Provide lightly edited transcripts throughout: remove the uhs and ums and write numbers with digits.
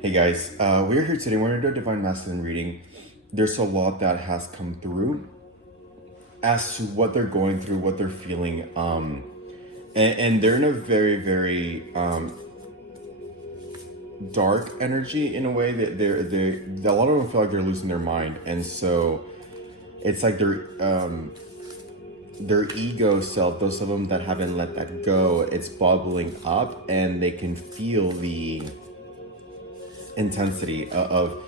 Hey guys, we're here today. We're going to do a Divine Masculine reading. There's a lot that has come through as to what they're going through, what they're feeling, and they're in a very, very dark energy in a way that a lot of them feel like they're losing their mind, and so it's like their ego self, those of them that haven't let that go, it's bubbling up, and they can feel the intensity of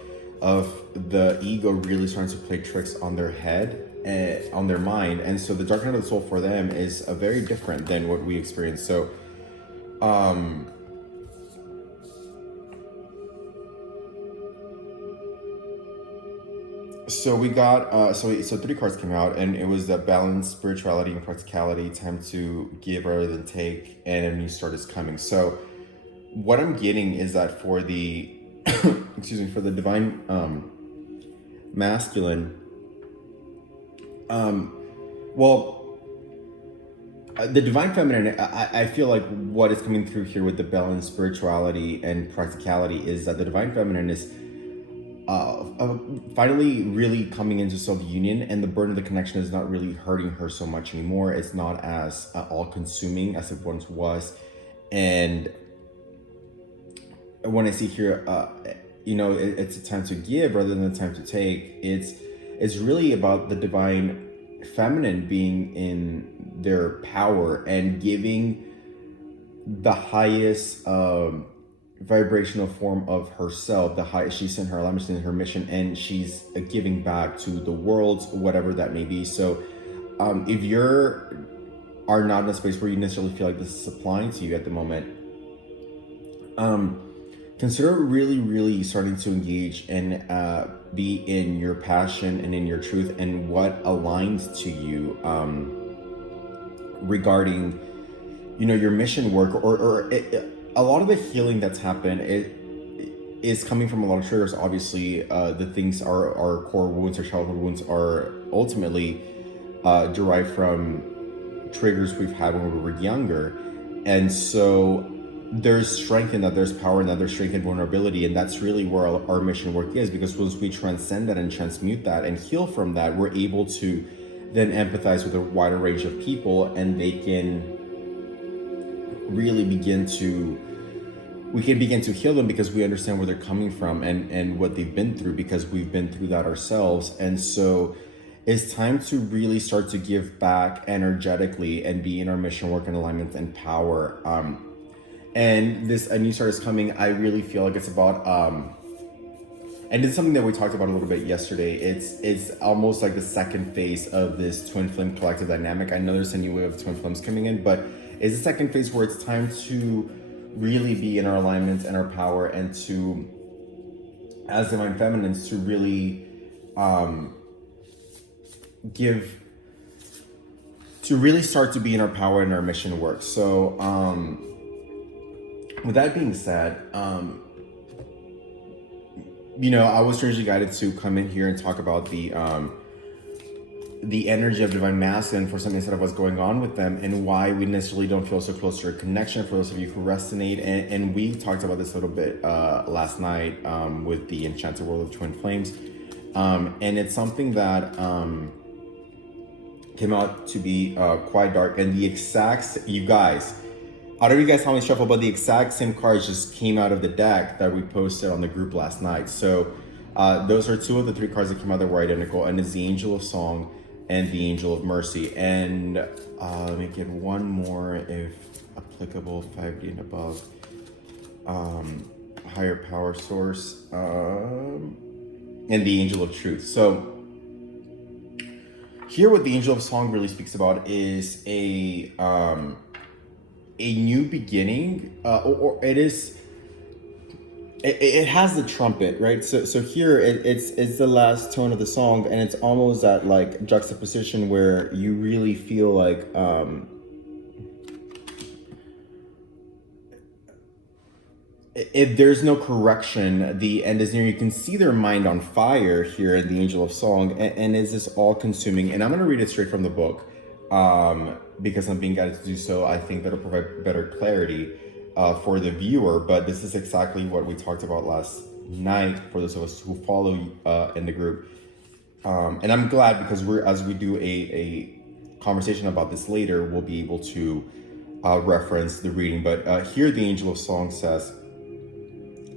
the ego really starting to play tricks on their head and on their mind. And so the dark night of the soul for them is very different than what we experience. So we got so three cards came out, and it was the balance, spirituality, and practicality, time to give rather than take, and a new start is coming. So what I'm getting is that for the excuse me, for the divine masculine, well, the divine feminine, I feel like what is coming through here with the balance, spirituality, and practicality is that the divine feminine is finally really coming into self-union, and the burden of the connection is not really hurting her so much anymore. It's not as all-consuming as it once was. And when I see here, it's a time to give rather than a time to take. It's really about the divine feminine being in their power and giving the highest vibrational form of herself, the highest. She's in her alignment, she's in her mission, and she's giving back to the world, whatever that may be. So if you're are not in a space where you necessarily feel like this is applying to you at the moment, consider really starting to engage and be in your passion and in your truth and what aligns to you regarding your mission work, or a lot of the healing that's happened is coming from a lot of triggers. Obviously, the things our core wounds, our childhood wounds, are ultimately derived from triggers we've had when we were younger. And so there's strength in that, there's power in that, there's strength in vulnerability, and that's really where our mission work is, because once we transcend that and transmute that and heal from that, we're able to then empathize with a wider range of people, and they can really begin to heal them because we understand where they're coming from and what they've been through, because we've been through that ourselves. And so it's time to really start to give back energetically and be in our mission work and alignment and power. And a new start is coming. I really feel like it's about and it's something that we talked about a little bit yesterday. It's almost like the second phase of this twin flame collective dynamic. I know there's a new wave of twin flames coming in, but it's the second phase where it's time to really be in our alignment and our power, and to, as divine feminines, to really start to be in our power and our mission work. So with that being said, I was strangely guided to come in here and talk about the energy of divine masculine for some instead of what's going on with them, and why we necessarily don't feel so close to a connection, for those of you who resonate. And we talked about this a little bit last night with the Enchanted World of Twin Flames. And it's something that came out to be quite dark. And you guys, I don't know if you guys saw me shuffle, but the exact same cards just came out of the deck that we posted on the group last night. So those are two of the three cards that came out that were identical, and it's the Angel of Song and the Angel of Mercy. And let me get one more, if applicable, 5D and above. Higher power source, and the Angel of Truth. So here, what the Angel of Song really speaks about is a new beginning, or it is. It has the trumpet, right? So here it's the last tone of the song, and it's almost that like juxtaposition where you really feel like if there's no correction, the end is near. You can see their mind on fire here in the Angel of Song, and is this all consuming? And I'm going to read it straight from the book because I'm being guided to do so. I think that'll provide better clarity. for the viewer, but this is exactly what we talked about last night for those of us who follow in the group. And I'm glad, because as we do a conversation about this later, we'll be able to reference the reading. But here the Angel of Song says,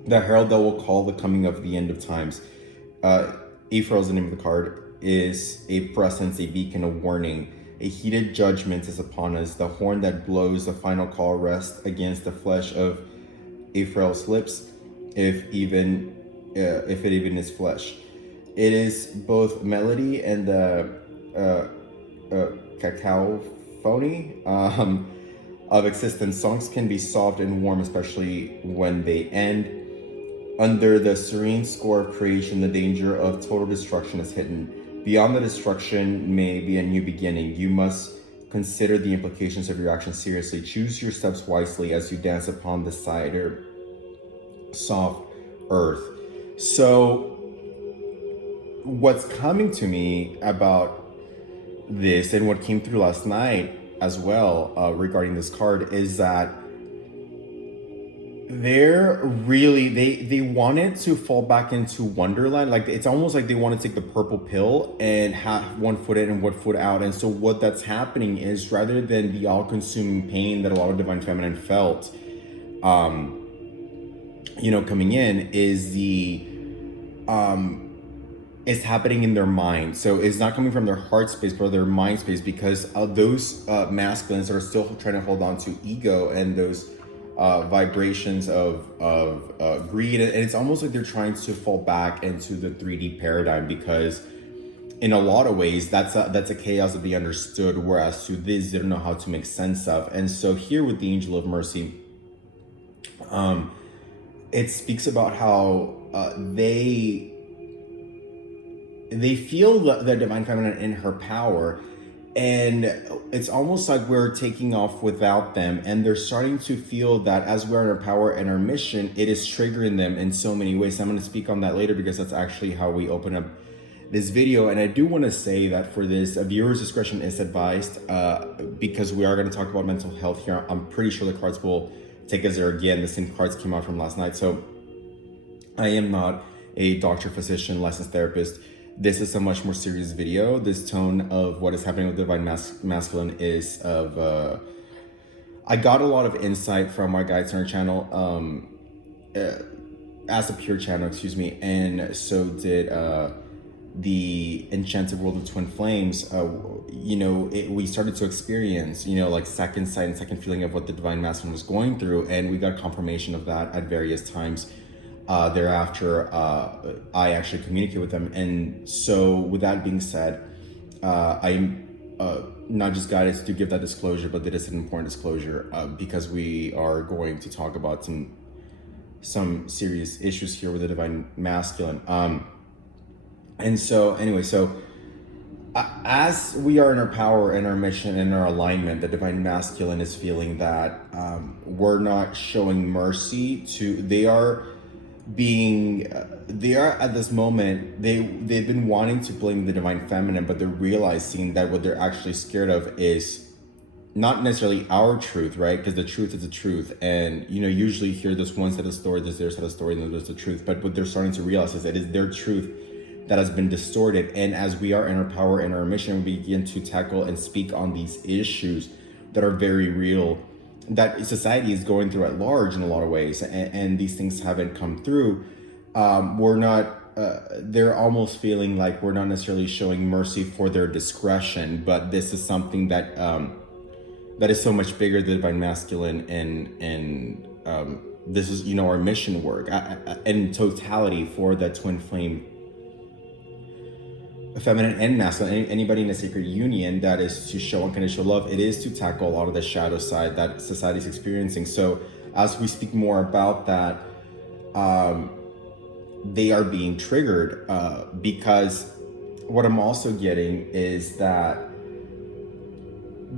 "The herald that will call the coming of the end of times." Ephraim is the name of the card, is a presence, a beacon, a warning. A heated judgment is upon us. The horn that blows the final call rests against the flesh of Ephraim's lips, if it even is flesh. It is both melody and the cacophony of existence. Songs can be soft and warm, especially when they end. Under the serene score of creation, the danger of total destruction is hidden. Beyond the destruction may be a new beginning. You must consider the implications of your actions seriously. Choose your steps wisely as you dance upon the cider soft earth. So what's coming to me about this, and what came through last night as well regarding this card, is that they wanted to fall back into Wonderland. Like, it's almost like they want to take the purple pill and have one foot in and one foot out. And so what that's happening is, rather than the all-consuming pain that a lot of Divine Feminine felt coming in, is it's happening in their mind. So it's not coming from their heart space, but their mind space, because those masculines are still trying to hold on to ego and those vibrations of greed. And it's almost like they're trying to fall back into the 3D paradigm, because in a lot of ways that's a chaos that they understood, whereas to this they don't know how to make sense of. And so here with the Angel of Mercy, it speaks about how they feel the Divine Feminine in her power, and it's almost like we're taking off without them, and they're starting to feel that as we're in our power and our mission, it is triggering them in so many ways. So I'm going to speak on that later, because that's actually how we open up this video. And I do want to say that for this, a viewer's discretion is advised, because we are going to talk about mental health here. I'm pretty sure the cards will take us there again. The same cards came out from last night. So I am not a doctor, physician, licensed therapist. This is a much more serious video. This tone of what is happening with Divine Masculine is of... I got a lot of insight from our guides on our channel, as a pure channel, excuse me, and so did the Enchanted World of Twin Flames. We started to experience, like second sight and second feeling of what the Divine Masculine was going through, and we got confirmation of that at various times. Thereafter, I actually communicate with them. And so with that being said, I'm not just guided to give that disclosure, but that is an important disclosure, because we are going to talk about some serious issues here with the Divine Masculine. And so anyway, as we are in our power and our mission and our alignment, the Divine Masculine is feeling that we're not showing mercy to... They are at this moment, they've been wanting to blame the Divine Feminine, but they're realizing that what they're actually scared of is not necessarily our truth, right? Because the truth is the truth. And usually here there's one set of story, there's their set of story, and then there's the truth. But what they're starting to realize is that it is their truth that has been distorted. And as we are in our power and our mission, we begin to tackle and speak on these issues that are very real, that society is going through at large in a lot of ways, and these things haven't come through. They're almost feeling like we're not necessarily showing mercy for their discretion, but this is something that that is so much bigger than Divine Masculine, and this is our mission work in totality for that twin flame, feminine and masculine. Anybody in a sacred union that is to show unconditional love, it is to tackle a lot of the shadow side that society is experiencing. So as we speak more about that, they are being triggered, because what I'm also getting is that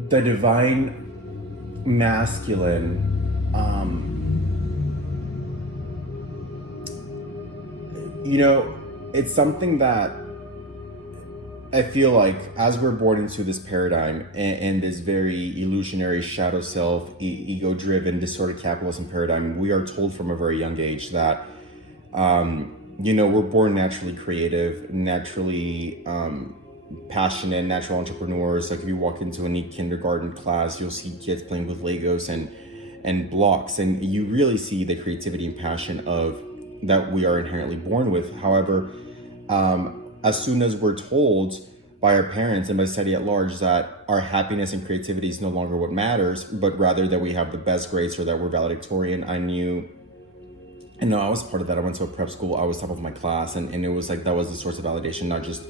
the Divine Masculine, it's something that I feel like as we're born into this paradigm and this very illusionary shadow self, ego-driven, distorted capitalism paradigm, we are told from a very young age that, we're born naturally creative, naturally passionate, natural entrepreneurs. Like if you walk into any kindergarten class, you'll see kids playing with Legos and blocks, and you really see the creativity and passion of that we are inherently born with. However, as soon as we're told by our parents and by society at large that our happiness and creativity is no longer what matters, but rather that we have the best grades or that we're valedictorian, I was part of that. I went to a prep school. I was top of my class, and it was like that was the source of validation, not just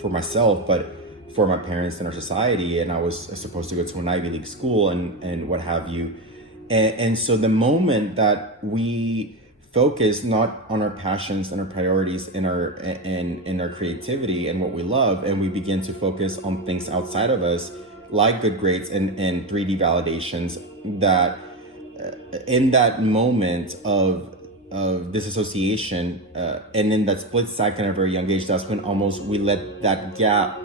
for myself, but for my parents and our society. And I was supposed to go to an Ivy League school and what have you. And so the moment that we focus not on our passions and our priorities and our creativity and what we love, and we begin to focus on things outside of us, like good grades and 3D validations, that in that moment of disassociation, and in that split second at a very young age, that's when almost we let that gap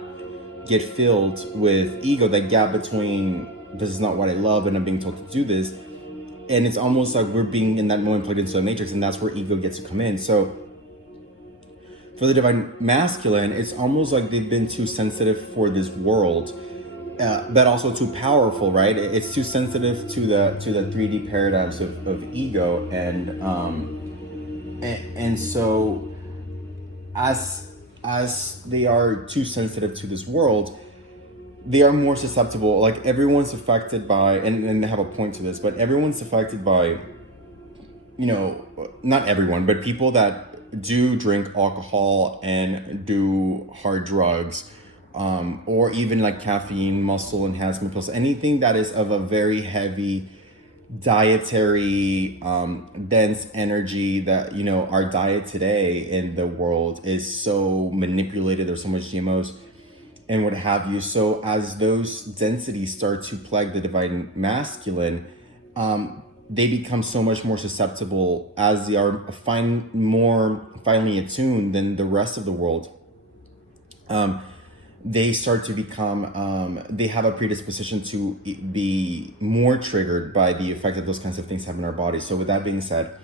get filled with ego, that gap between this is not what I love and I'm being told to do this. And it's almost like we're being in that moment plugged into a matrix, and that's where ego gets to come in. So for the divine masculine, it's almost like they've been too sensitive for this world, but also too powerful, right? It's too sensitive to the 3D paradigms of ego, and so as they are too sensitive to this world, they are more susceptible. Like everyone's affected by, and they have a point to this, but everyone's affected by, not everyone, but people that do drink alcohol and do hard drugs, or even like caffeine, muscle enhancement pills, anything that is of a very heavy dietary, dense energy that, our diet today in the world is so manipulated. There's so much GMOs and what have you. So as those densities start to plague the divine masculine, they become so much more susceptible as they are more finely attuned than the rest of the world. They start to become, they have a predisposition to be more triggered by the effect that those kinds of things have in our bodies. So with that being said,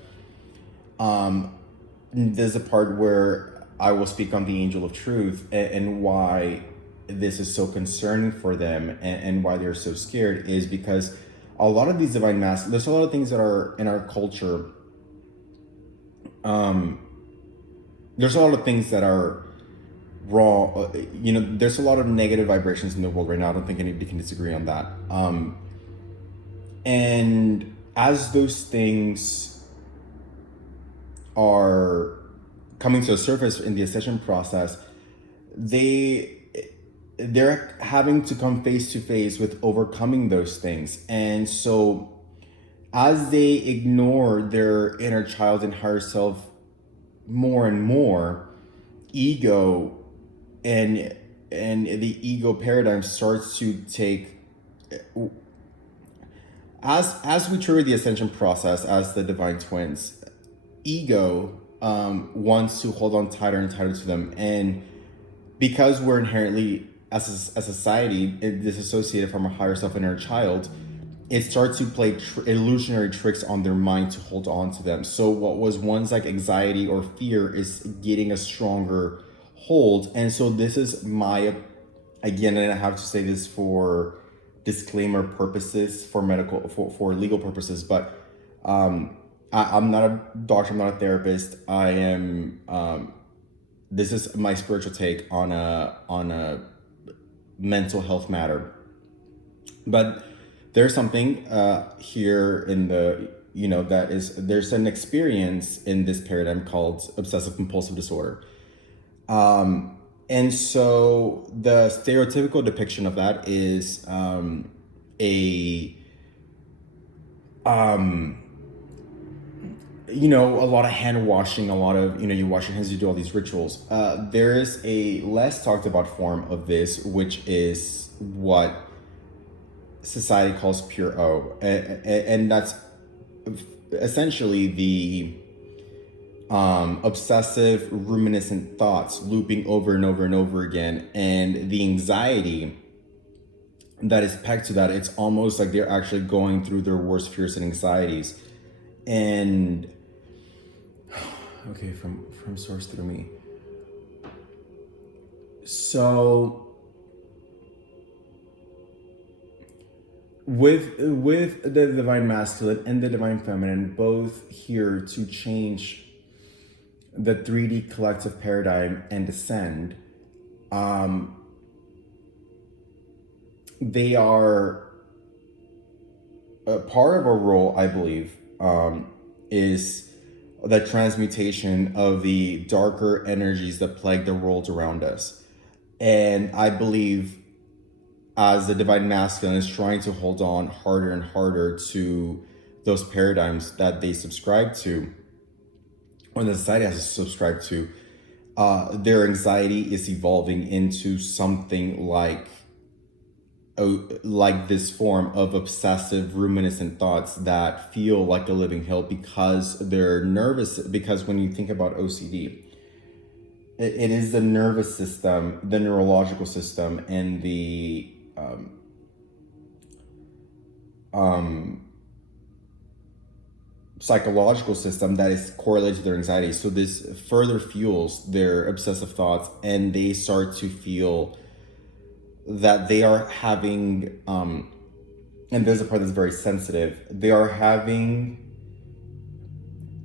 there's a part where I will speak on the angel of truth and why this is so concerning for them, and why they're so scared is because a lot of these divine masks, there's a lot of things that are in our culture. There's a lot of things that are wrong. There's a lot of negative vibrations in the world right now. I don't think anybody can disagree on that. And as those things are coming to the surface in the ascension process, they're having to come face to face with overcoming those things. And so as they ignore their inner child and higher self more and more, ego and the ego paradigm starts to take, as we trigger the ascension process as the divine twins, ego wants to hold on tighter and tighter to them. And because we're inherently, as a society, disassociated from a higher self and inner child, it starts to play illusionary tricks on their mind to hold on to them. So what was once like anxiety or fear is getting a stronger hold. And so this is again, and I have to say this for disclaimer purposes, for legal purposes, but I'm not a doctor, I'm not a therapist. I am, this is my spiritual take on a mental health matter. But there's something here in the, there's an experience in this paradigm called obsessive compulsive disorder. And so the stereotypical depiction of that is a lot of hand washing, a lot of, you wash your hands, you do all these rituals. There is a less talked about form of this, which is what society calls pure O. And that's essentially obsessive ruminant thoughts looping over and over and over again, and the anxiety that is pegged to that. It's almost like they're actually going through their worst fears and anxieties. And okay, from source through me. So with the divine masculine and the divine feminine both here to change the 3D collective paradigm and ascend, they are a part of a role, I believe, is the transmutation of the darker energies that plague the world around us. And I believe as the divine masculine is trying to hold on harder and harder to those paradigms that they subscribe to, or the society has subscribed to, their anxiety is evolving into something like this form of obsessive ruminant thoughts that feel like a living hell because they're nervous. Because when you think about OCD, it is the nervous system, the neurological system, and the psychological system that is correlated to their anxiety. So this further fuels their obsessive thoughts, and they start to feel that they are having, and there's a part that's very sensitive, they are having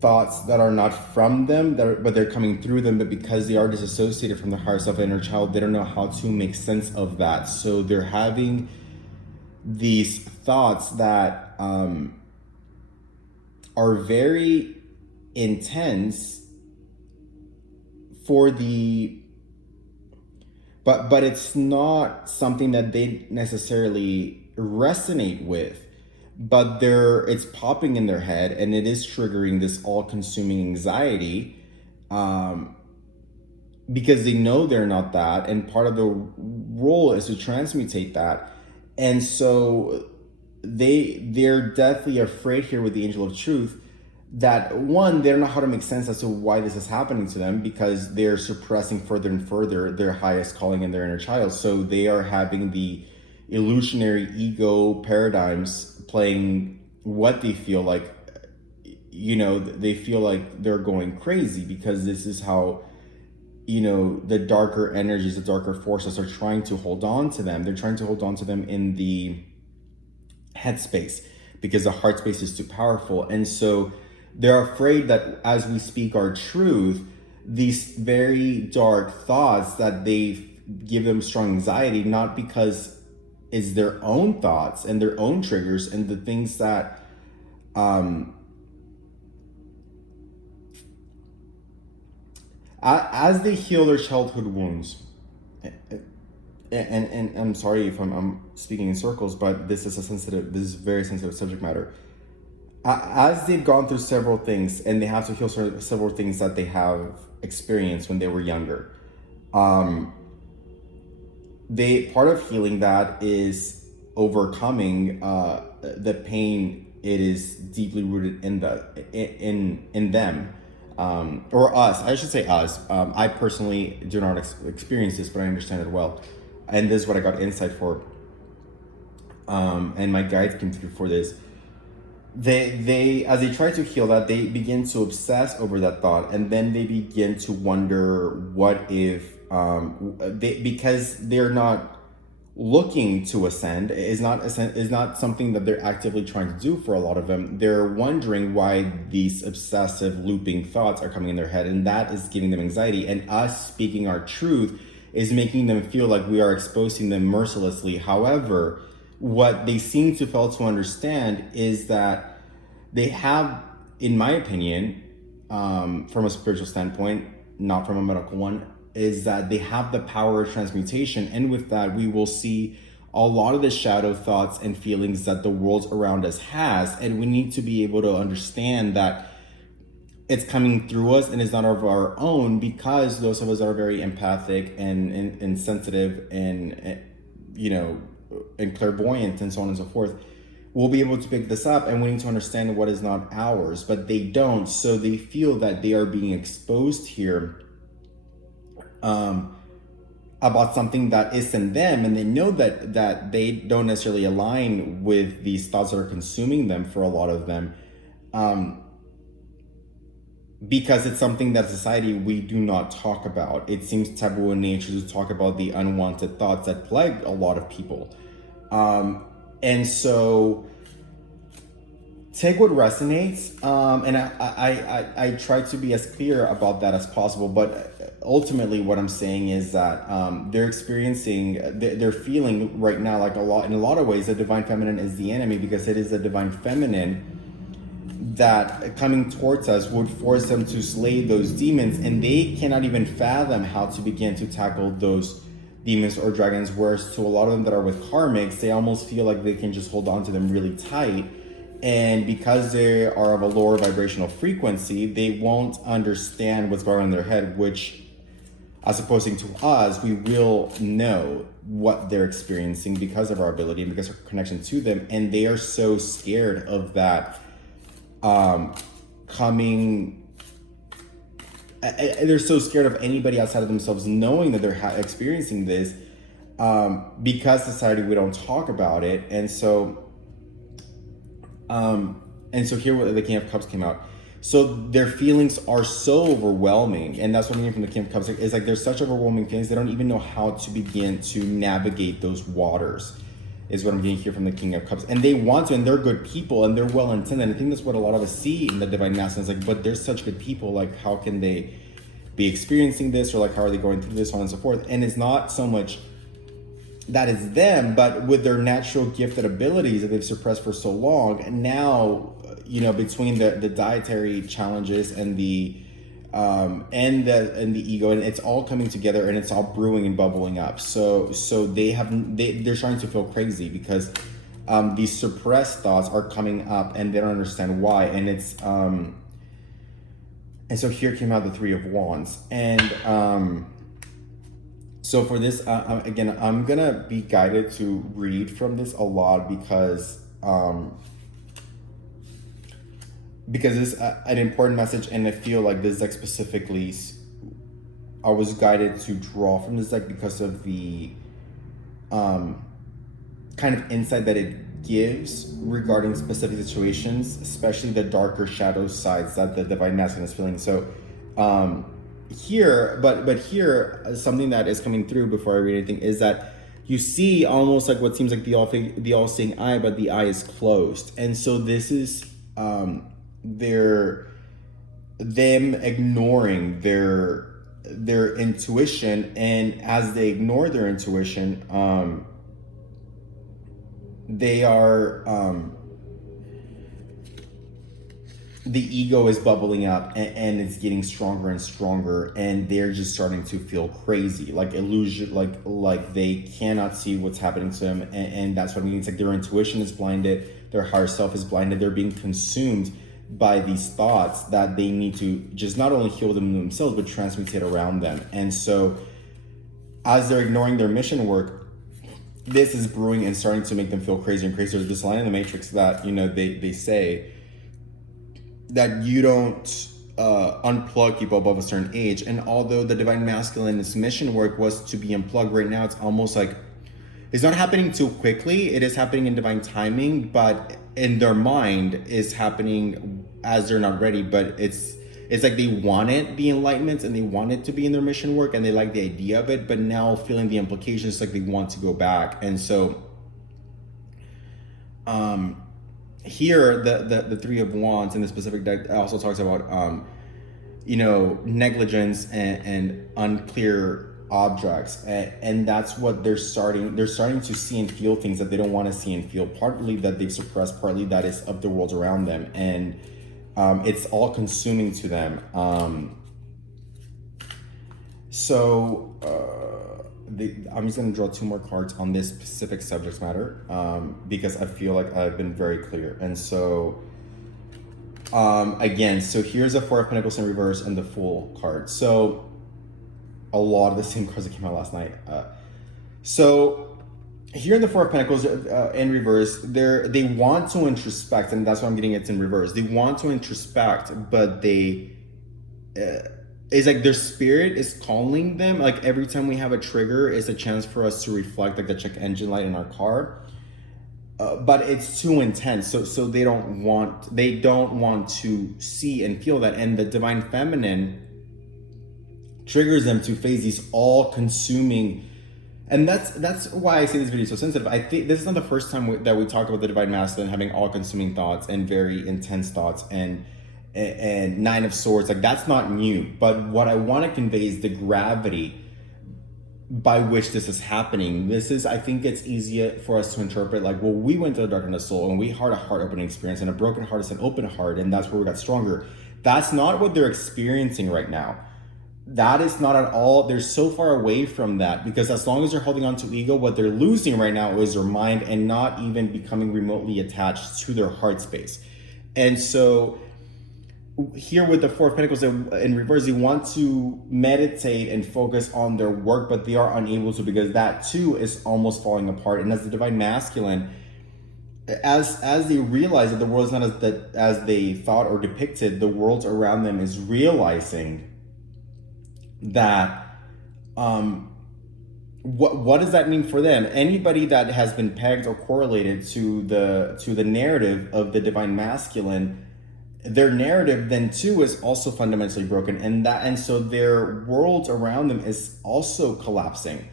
thoughts that are not from them, but they're coming through them, but because they are disassociated from the higher self inner child, they don't know how to make sense of that. So they're having these thoughts that are very intense for the but it's not something that they necessarily resonate with, but it's popping in their head, and it is triggering this all-consuming anxiety, because they know they're not that, and part of the role is to transmutate that. And so they're deathly afraid here with the angel of truth that, one, they don't know how to make sense as to why this is happening to them, because they're suppressing further and further their highest calling in their inner child. So they are having the illusionary ego paradigms playing what they feel like, they feel like they're going crazy because this is how, the darker energies, the darker forces are trying to hold on to them. They're trying to hold on to them in the headspace because the heart space is too powerful. And so they're afraid that as we speak our truth, these very dark thoughts that they give them strong anxiety, not because it's their own thoughts and their own triggers and the things that as they heal their childhood wounds, and I'm sorry if I'm speaking in circles, but this is very sensitive subject matter. As they've gone through several things, and they have to heal several things that they have experienced when they were younger, part of healing that is overcoming the pain. It is deeply rooted in them, or us. I should say us. I personally do not experience this, but I understand it well, and this is what I got insight for. And my guides came through for this. They as they try to heal that, they begin to obsess over that thought, and then they begin to wonder what if because they're not looking to ascend, is not something that they're actively trying to do for a lot of them. They're wondering why these obsessive looping thoughts are coming in their head, and that is giving them anxiety. And us speaking our truth is making them feel like we are exposing them mercilessly. However, what they seem to fail to understand is that they have, in my opinion, from a spiritual standpoint, not from a medical one, is that they have the power of transmutation. And with that, we will see a lot of the shadow thoughts and feelings that the world around us has. And we need to be able to understand that it's coming through us and it's not of our own, because those of us that are very empathic and sensitive and, and clairvoyant and so on and so forth, will be able to pick this up, and we need to understand what is not ours, but they don't. So they feel that they are being exposed here about something that isn't them, and they know that they don't necessarily align with these thoughts that are consuming them for a lot of them, because it's something that society we do not talk about. It seems taboo in nature to talk about the unwanted thoughts that plague a lot of people, and so take what resonates, and I try to be as clear about that as possible. But ultimately, what I'm saying is that they're experiencing, they're feeling right now, like in a lot of ways, the divine feminine is the enemy, because it is the divine feminine that coming towards us would force them to slay those demons, and they cannot even fathom how to begin to tackle those demons or dragons. Whereas to a lot of them that are with karmics, they almost feel like they can just hold on to them really tight. And because they are of a lower vibrational frequency, they won't understand what's going on in their head, which, as opposed to us, we will know what they're experiencing because of our ability and because of our connection to them. And they are so scared of that they're so scared of anybody outside of themselves knowing that they're experiencing this, because society, we don't talk about it. And so here the King of Cups came out. So their feelings are so overwhelming, and that's what I'm getting from the King of Cups. It's like there's such overwhelming feelings, they don't even know how to begin to navigate those waters, is what I'm getting here from the King of Cups. And they want to, and they're good people, and they're well intended. I think that's what a lot of us see in the divine masculine. It's like, but they're such good people, like how can they be experiencing this, or like how are they going through this, so on and so forth. And it's not so much that is them, but with their natural gifted abilities that they've suppressed for so long, and now, between the dietary challenges and the ego, and it's all coming together, and it's all brewing and bubbling up. So they're starting to feel crazy because these suppressed thoughts are coming up, and they don't understand why. And it's and so here came out the Three of Wands, and so for this, again, I'm gonna be guided to read from this a lot because it's an important message, and I feel like this deck specifically, I was guided to draw from this deck because of the kind of insight that it gives regarding specific situations, especially the darker shadow sides that the divine masculine is feeling. So here, but here, something that is coming through before I read anything is that you see almost like what seems like the all-seeing eye, but the eye is closed. And so this is them ignoring their intuition, and as they ignore their intuition, they are the ego is bubbling up, and it's getting stronger and stronger, and they're just starting to feel crazy, like illusion, like they cannot see what's happening to them, and that's what it means. Like their intuition is blinded, their higher self is blinded, they're being consumed by these thoughts that they need to just not only heal them themselves, but transmutate around them. And so as they're ignoring their mission work, this is brewing and starting to make them feel crazier and crazier. There's this line in the Matrix that, they say that you don't unplug people above a certain age. And although the divine masculine's mission work was to be unplugged, right now it's almost like it's not happening too quickly. It is happening in divine timing, but in their mind is happening as they're not ready. But it's like they wanted the enlightenment and they wanted to be in their mission work, and they like the idea of it, but now feeling the implications, like they want to go back. And so here the Three of Wands in the specific deck also talks about negligence and unclear objects, and that's what they're starting to see and feel, things that they don't want to see and feel, partly that they've suppressed, partly that is of the world around them, and it's all consuming to them. I'm just going to draw two more cards on this specific subject matter, because I feel like I've been very clear. And so again, so here's the Four of Pentacles in reverse and the Fool card. So a lot of the same cards that came out last night. So here in the Four of Pentacles in reverse, they want to introspect, and that's why I'm getting it's in reverse. They want to introspect, but it's like their spirit is calling them. Like every time we have a trigger, it's a chance for us to reflect, like the check engine light in our car. But it's too intense, so they don't want to see and feel that, and the divine feminine triggers them to face these all-consuming. And that's why I say this video is so sensitive. I think this is not the first time that we talk about the divine masculine having all-consuming thoughts and very intense thoughts and Nine of Swords. Like that's not new. But what I want to convey is the gravity by which this is happening. This is, I think it's easier for us to interpret like, well, we went to the dark night of the soul and we had a heart opening experience, and a broken heart is an open heart, and that's where we got stronger. That's not what they're experiencing right now. That is not at all. They're so far away from that, because as long as they're holding on to ego, what they're losing right now is their mind and not even becoming remotely attached to their heart space. And so here with the Four of Pentacles in reverse, they want to meditate and focus on their work, but they are unable to, because that too is almost falling apart. And as the divine masculine, as they realize that the world is not as they thought or depicted, the world around them is realizing that what does that mean for them? Anybody that has been pegged or correlated to the narrative of the divine masculine, their narrative then too is also fundamentally broken, and so their world around them is also collapsing,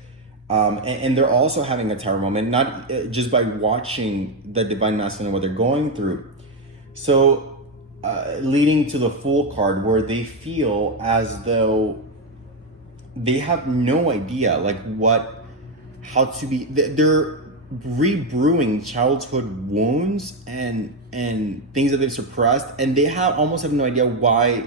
and they're also having a tower moment, not just by watching the divine masculine and what they're going through. So leading to the Fool card, where they feel as though they have no idea like how to be. They're rebrewing childhood wounds and things that they've suppressed, and they almost have no idea why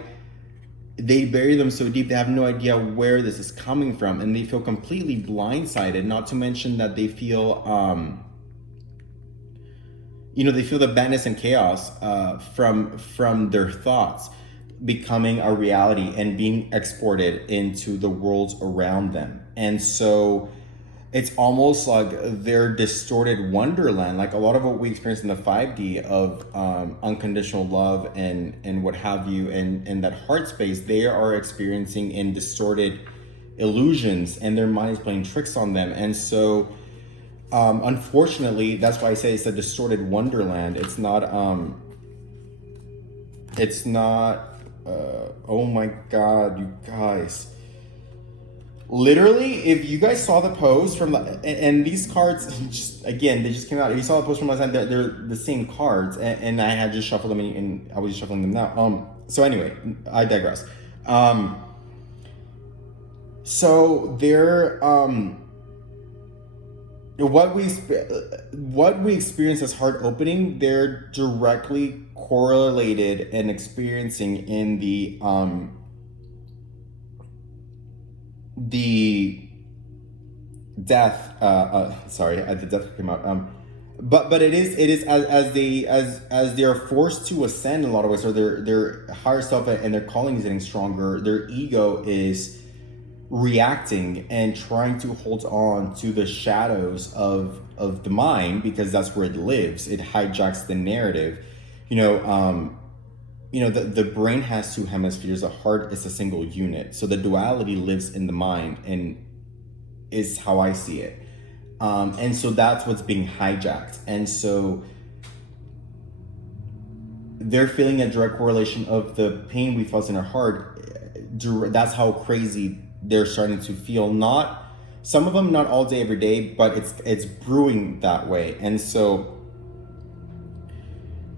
they bury them so deep. They have no idea where this is coming from, and they feel completely blindsided. Not to mention that they feel they feel the madness and chaos from their thoughts becoming a reality and being exported into the worlds around them. And so it's almost like their distorted wonderland, like a lot of what we experience in the 5D of unconditional love and what have you, and that heart space, they are experiencing in distorted illusions, and their mind is playing tricks on them. And so unfortunately, that's why I say it's a distorted wonderland. It's not oh my God, you guys. Literally, if you guys saw the post from and these cards, they just came out. If you saw the post from last night, they're the same cards, and I had just shuffled them, and I was just shuffling them now. So anyway, I digress. So they're what we experience as heart opening, they're directly correlated and experiencing in the death. The death came out. But it is as they are forced to ascend in a lot of ways, or their higher self and their calling is getting stronger. Their ego is reacting and trying to hold on to the shadows of the mind, because that's where it lives. It hijacks the narrative. The brain has two hemispheres. The heart is a single unit. So the duality lives in the mind, and is how I see it. And so that's what's being hijacked. And so they're feeling a direct correlation of the pain we felt in our heart. That's how crazy they're starting to feel. Not some of them, not all day, every day, but it's brewing that way. And so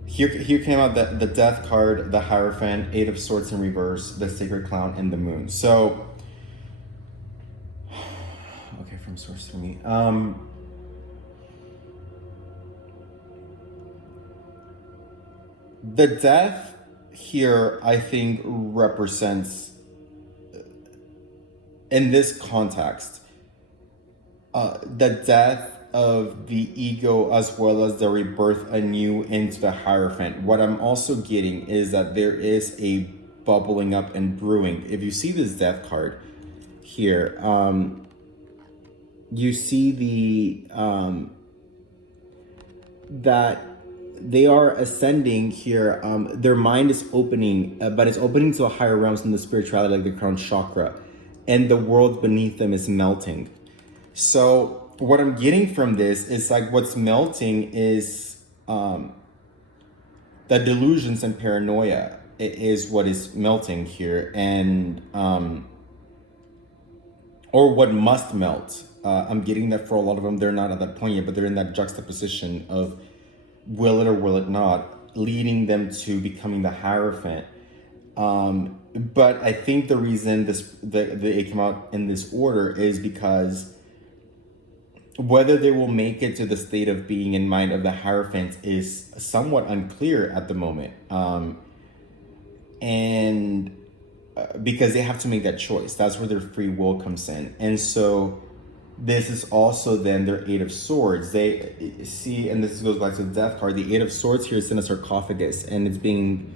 here came out the Death card, the Hierophant, Eight of Swords in reverse, the Sacred Clown, and the Moon. So, okay, from source to me. The Death here, I think, represents, in this context, the death of the ego, as well as the rebirth anew into the Hierophant. What I'm also getting is that there is a bubbling up and brewing. If you see this Death card here, you see that they are ascending here. Their mind is opening, but it's opening to a higher realms in the spirituality, like the crown chakra, and the world beneath them is melting. So what I'm getting from this is like what's melting is the delusions and paranoia is what is melting here, and or what must melt. I'm getting that for a lot of them, they're not at that point yet, but they're in that juxtaposition of will it or will it not, leading them to becoming the Hierophant. But I think the reason it came out in this order is because whether they will make it to the state of being in mind of the Hierophant is somewhat unclear at the moment. And because they have to make that choice. That's where their free will comes in. And so this is also then their Eight of Swords. They see, and this goes back to the Death card, the Eight of Swords here is in a sarcophagus, and it's being,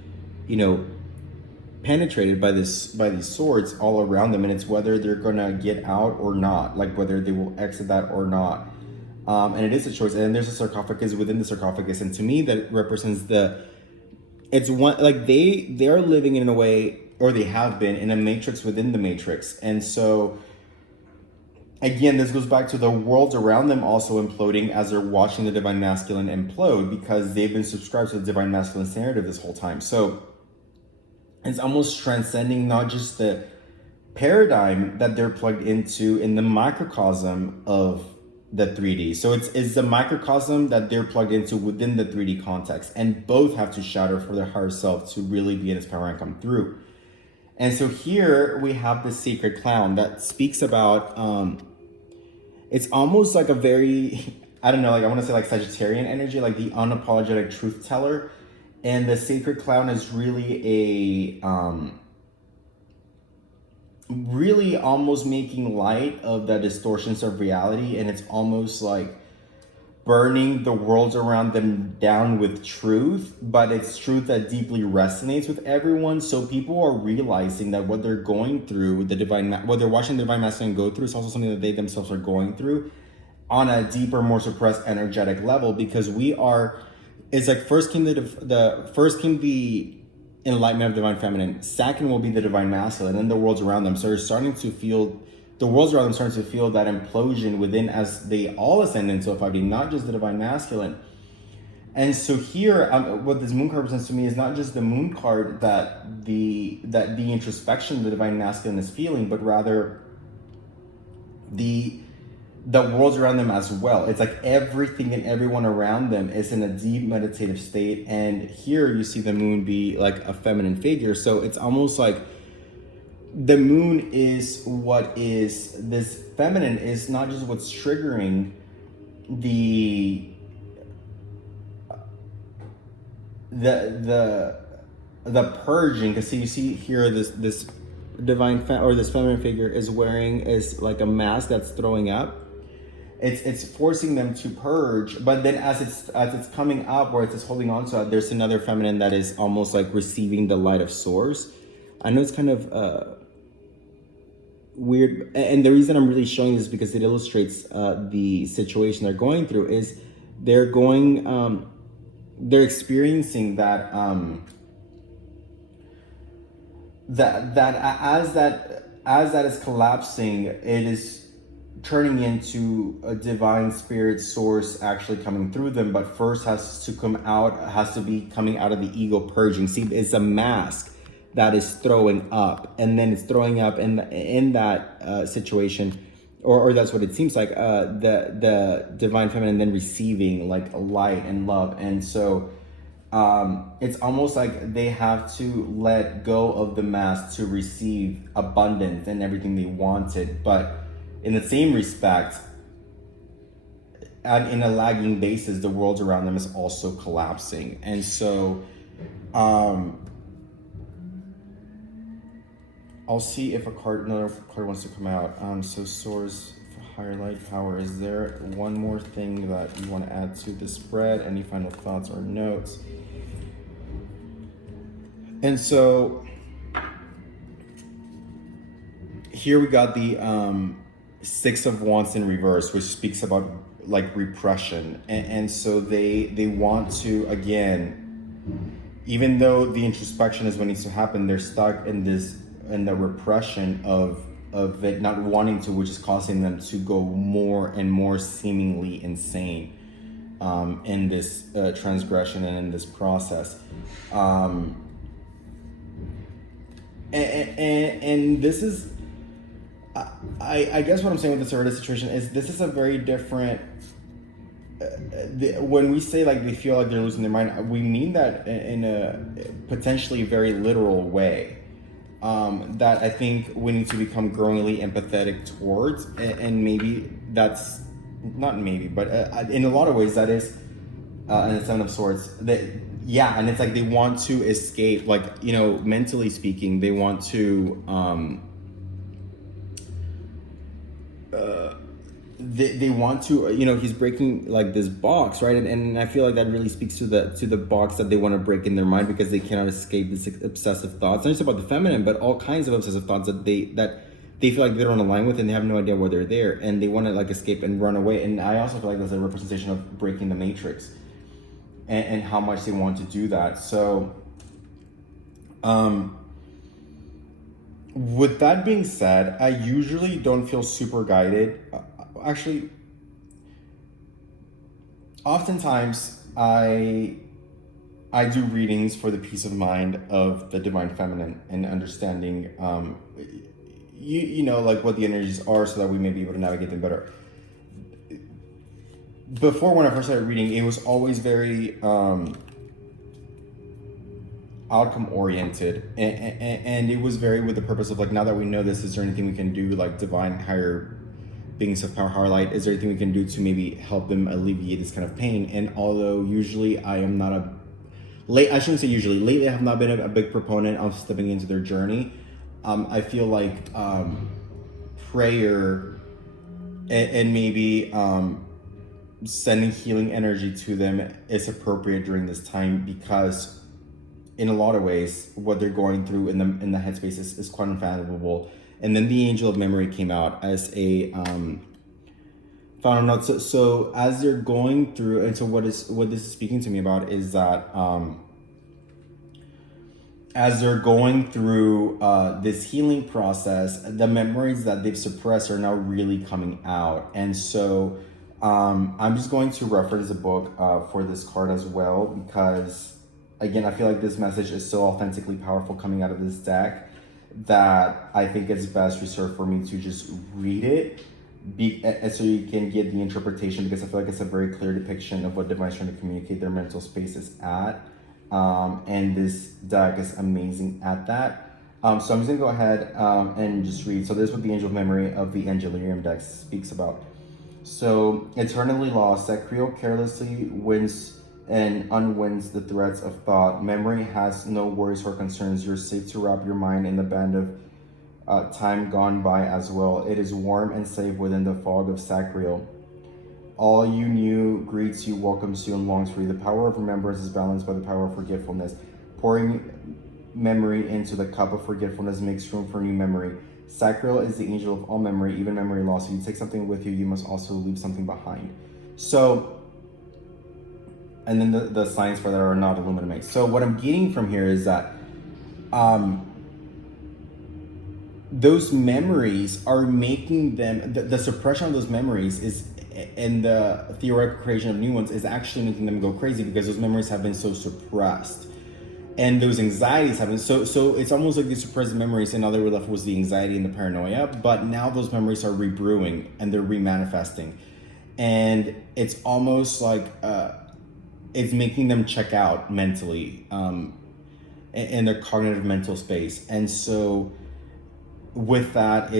penetrated by these swords all around them, and it's whether they're gonna get out or not, like whether they will exit that or not. And it is a choice. And there's a sarcophagus within the sarcophagus, and to me that represents it's one, like they are living in a way, or they have been in a matrix within the matrix. And so again, this goes back to the worlds around them also imploding as they're watching the Divine Masculine implode, because they've been subscribed to the Divine Masculine's narrative this whole time. So it's almost transcending not just the paradigm that they're plugged into in the microcosm of the 3D. So it's the microcosm that they're plugged into within the 3D context, and both have to shatter for their higher self to really be in its power and come through. And so here we have the sacred clown that speaks about, it's almost like a very, I don't know, like I want to say like Sagittarian energy, like the unapologetic truth teller. And the sacred clown is really really almost making light of the distortions of reality, and it's almost like burning the worlds around them down with truth, but it's truth that deeply resonates with everyone. So people are realizing that what they're going through, what they're watching the Divine Masculine go through, is also something that they themselves are going through on a deeper, more suppressed energetic level, because it's like first came the enlightenment of Divine Feminine, second will be the Divine Masculine, and the worlds around them. So the worlds around them starting to feel that implosion within as they all ascend into a 5D, not just the Divine Masculine. And so here, what this moon card represents to me is not just the moon card that the introspection of the Divine Masculine is feeling, but rather the worlds around them as well. It's like everything and everyone around them is in a deep meditative state. And here you see the moon be like a feminine figure. So it's almost like the moon is what is this feminine is not just what's triggering the purging. Because you see here this divine or this feminine figure is like a mask that's throwing up. It's forcing them to purge, but then as it's coming up, or it's holding on to it, there's another feminine that is almost like receiving the light of source. I know it's kind of weird, and the reason I'm really showing this is because it illustrates the situation they're going through. Is they're experiencing that as that is collapsing, it is turning into a divine spirit source actually coming through them, but first has to be coming out of the ego purging. See, it's a mask that is throwing up, and then it's throwing up in that situation, or that's what it seems like, the divine feminine then receiving like light and love. And so it's almost like they have to let go of the mask to receive abundance and everything they wanted. But in the same respect, and in a lagging basis, the world around them is also collapsing. And so I'll see if another card wants to come out. So Swords for higher light power. Is there one more thing that you want to add to the spread? Any final thoughts or notes? And so here we got the Six of Wands in reverse, which speaks about like repression, and so they want to, again, even though the introspection is what needs to happen, they're stuck in the repression of it not wanting to, which is causing them to go more and more seemingly insane in this transgression and in this process. And this is, I guess what I'm saying with this Arita situation is this is a very different. When we say like they feel like they're losing their mind, we mean that in a potentially very literal way. That I think we need to become growingly empathetic towards, and maybe that's not maybe, but in a lot of ways that is in the Seven of Swords. That yeah, and it's like they want to escape, like, you know, mentally speaking, they want to. They want to, you know, he's breaking like this box, right? And I feel like that really speaks to the box that they want to break in their mind, because they cannot escape this obsessive thoughts, not just about the feminine, but all kinds of obsessive thoughts that they feel like they don't align with, and they have no idea why they're there, and they want to like escape and run away. And I also feel like that's a representation of breaking the matrix, and how much they want to do that. So with that being said, I usually don't feel super guided. Actually, oftentimes I do readings for the peace of mind of the divine feminine, and understanding you know, like what the energies are, so that we may be able to navigate them better. Before, when I first started reading, it was always very outcome oriented, and it was very with the purpose of like, now that we know this, is there anything we can do, like divine higher beings of power, higher light, is there anything we can do to maybe help them alleviate this kind of pain? And although usually I am not I shouldn't say usually, lately I have not been a big proponent of stepping into their journey. I feel like prayer and maybe sending healing energy to them is appropriate during this time, because in a lot of ways what they're going through in the headspace is quite unfathomable. And then the Angel of Memory came out as a final note. So as they're going through, and so what this is speaking to me about is that as they're going through this healing process, the memories that they've suppressed are now really coming out. And so I'm just going to reference a book for this card as well, because again, I feel like this message is so authentically powerful coming out of this deck that I think it's best reserved for me to just read it, so you can get the interpretation, because I feel like it's a very clear depiction of what Divine's trying to communicate their mental space is at. And this deck is amazing at that. So I'm just gonna go ahead and just read. So this is what the Angel of Memory of the Angelarium deck speaks about. So, eternally lost, that Creo carelessly wins and unwinds the threats of thought. Memory has no worries or concerns. You're safe to wrap your mind in the band of time gone by as well. It is warm and safe within the fog of Sacriel. All you knew greets you, welcomes you, and longs for you. The power of remembrance is balanced by the power of forgetfulness. Pouring memory into the cup of forgetfulness makes room for new memory. Sacriel is the angel of all memory, even memory loss. If you take something with you, you must also leave something behind. So, and then the signs for that are not illuminate. So what I'm getting from here is that those memories are making them, the suppression of those memories is, and the theoretical creation of new ones is actually making them go crazy, because those memories have been so suppressed. And those anxieties have been, so it's almost like the suppressed memories, and all they were left was the anxiety and the paranoia, but now those memories are rebrewing and they're remanifesting. And it's almost like, it's making them check out mentally, in their cognitive mental space. And so with that,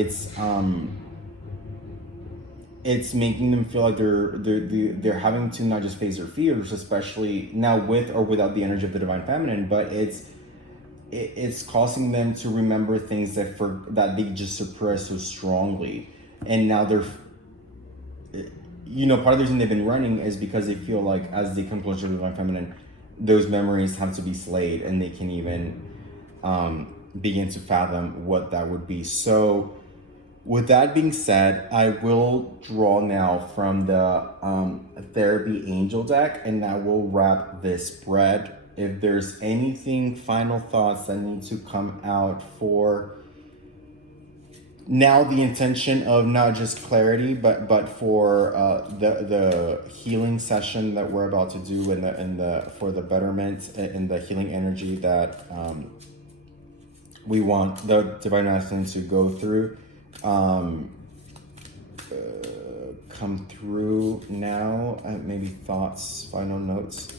it's making them feel like they're having to not just face their fears, especially now with or without the energy of the divine feminine, but it's causing them to remember things that they just suppressed so strongly. And now they're, part of the reason they've been running is because they feel like as they come closer to the divine feminine, those memories have to be slayed, and they can even begin to fathom what that would be. So With that being said, I will draw now from the therapy angel deck, and I will wrap this spread. If there's anything, final thoughts that need to come out for now, the intention of not just clarity, but for the healing session that we're about to do, and the for the betterment and the healing energy that we want the divine masculine to go through. Um, Come through now. Maybe thoughts, final notes.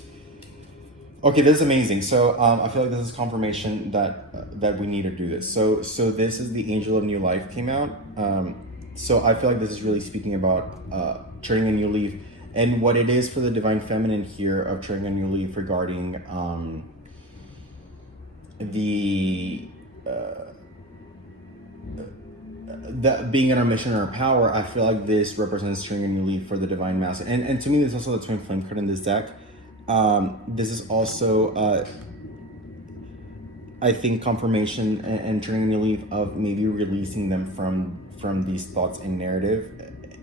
Okay, this is amazing. So I feel like this is confirmation that we need to do this. So this is the Angel of New Life came out. So I feel like this is really speaking about turning a new leaf, and what it is for the divine feminine here of turning a new leaf regarding the being in our mission or our power. I feel like this represents turning a new leaf for the divine masculine, and to me, there's also the twin flame card in this deck. This is also, I think, confirmation and turning a new leaf of maybe releasing them from these thoughts and narrative.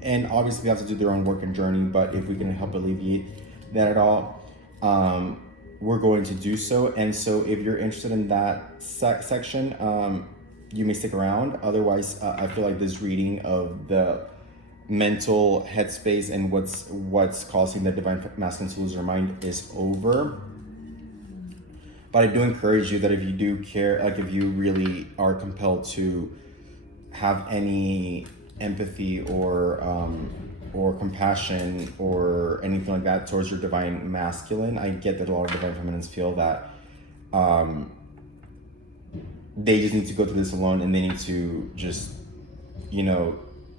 And obviously, we have to do their own work and journey. But if we can help alleviate that at all, we're going to do so. And so, if you're interested in that section, you may stick around. Otherwise, I feel like this reading of the mental headspace and what's causing the divine masculine to lose their mind is over. But I do encourage you that if you do care, like if you really are compelled to have any empathy or compassion or anything like that towards your divine masculine, I get that a lot of divine feminines feel that they just need to go through this alone, and they need to just,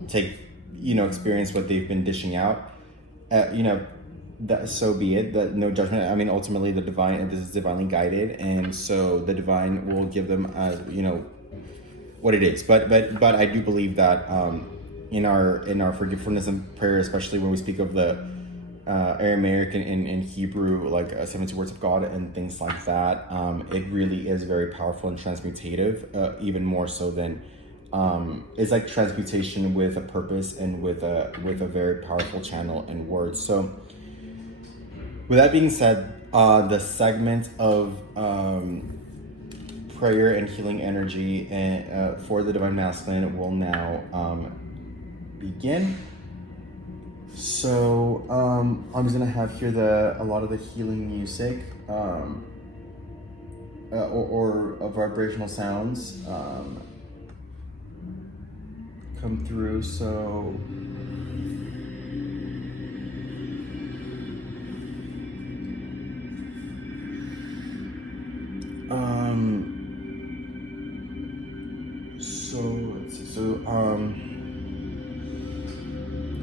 take, experience what they've been dishing out. That, so be it. That, no judgment. I mean, ultimately, this is divinely guided, and so the divine will give them, what it is. But I do believe that in our forgiveness and prayer, especially when we speak of the Aramaic and in Hebrew, like 72 words of God and things like that, it really is very powerful and transmutative, even more so than it's like transmutation with a purpose and with a very powerful channel and words. So with that being said, the segment of prayer and healing energy for the divine masculine will now begin. So I'm just gonna have here a lot of the healing music or vibrational sounds come through. So let's see.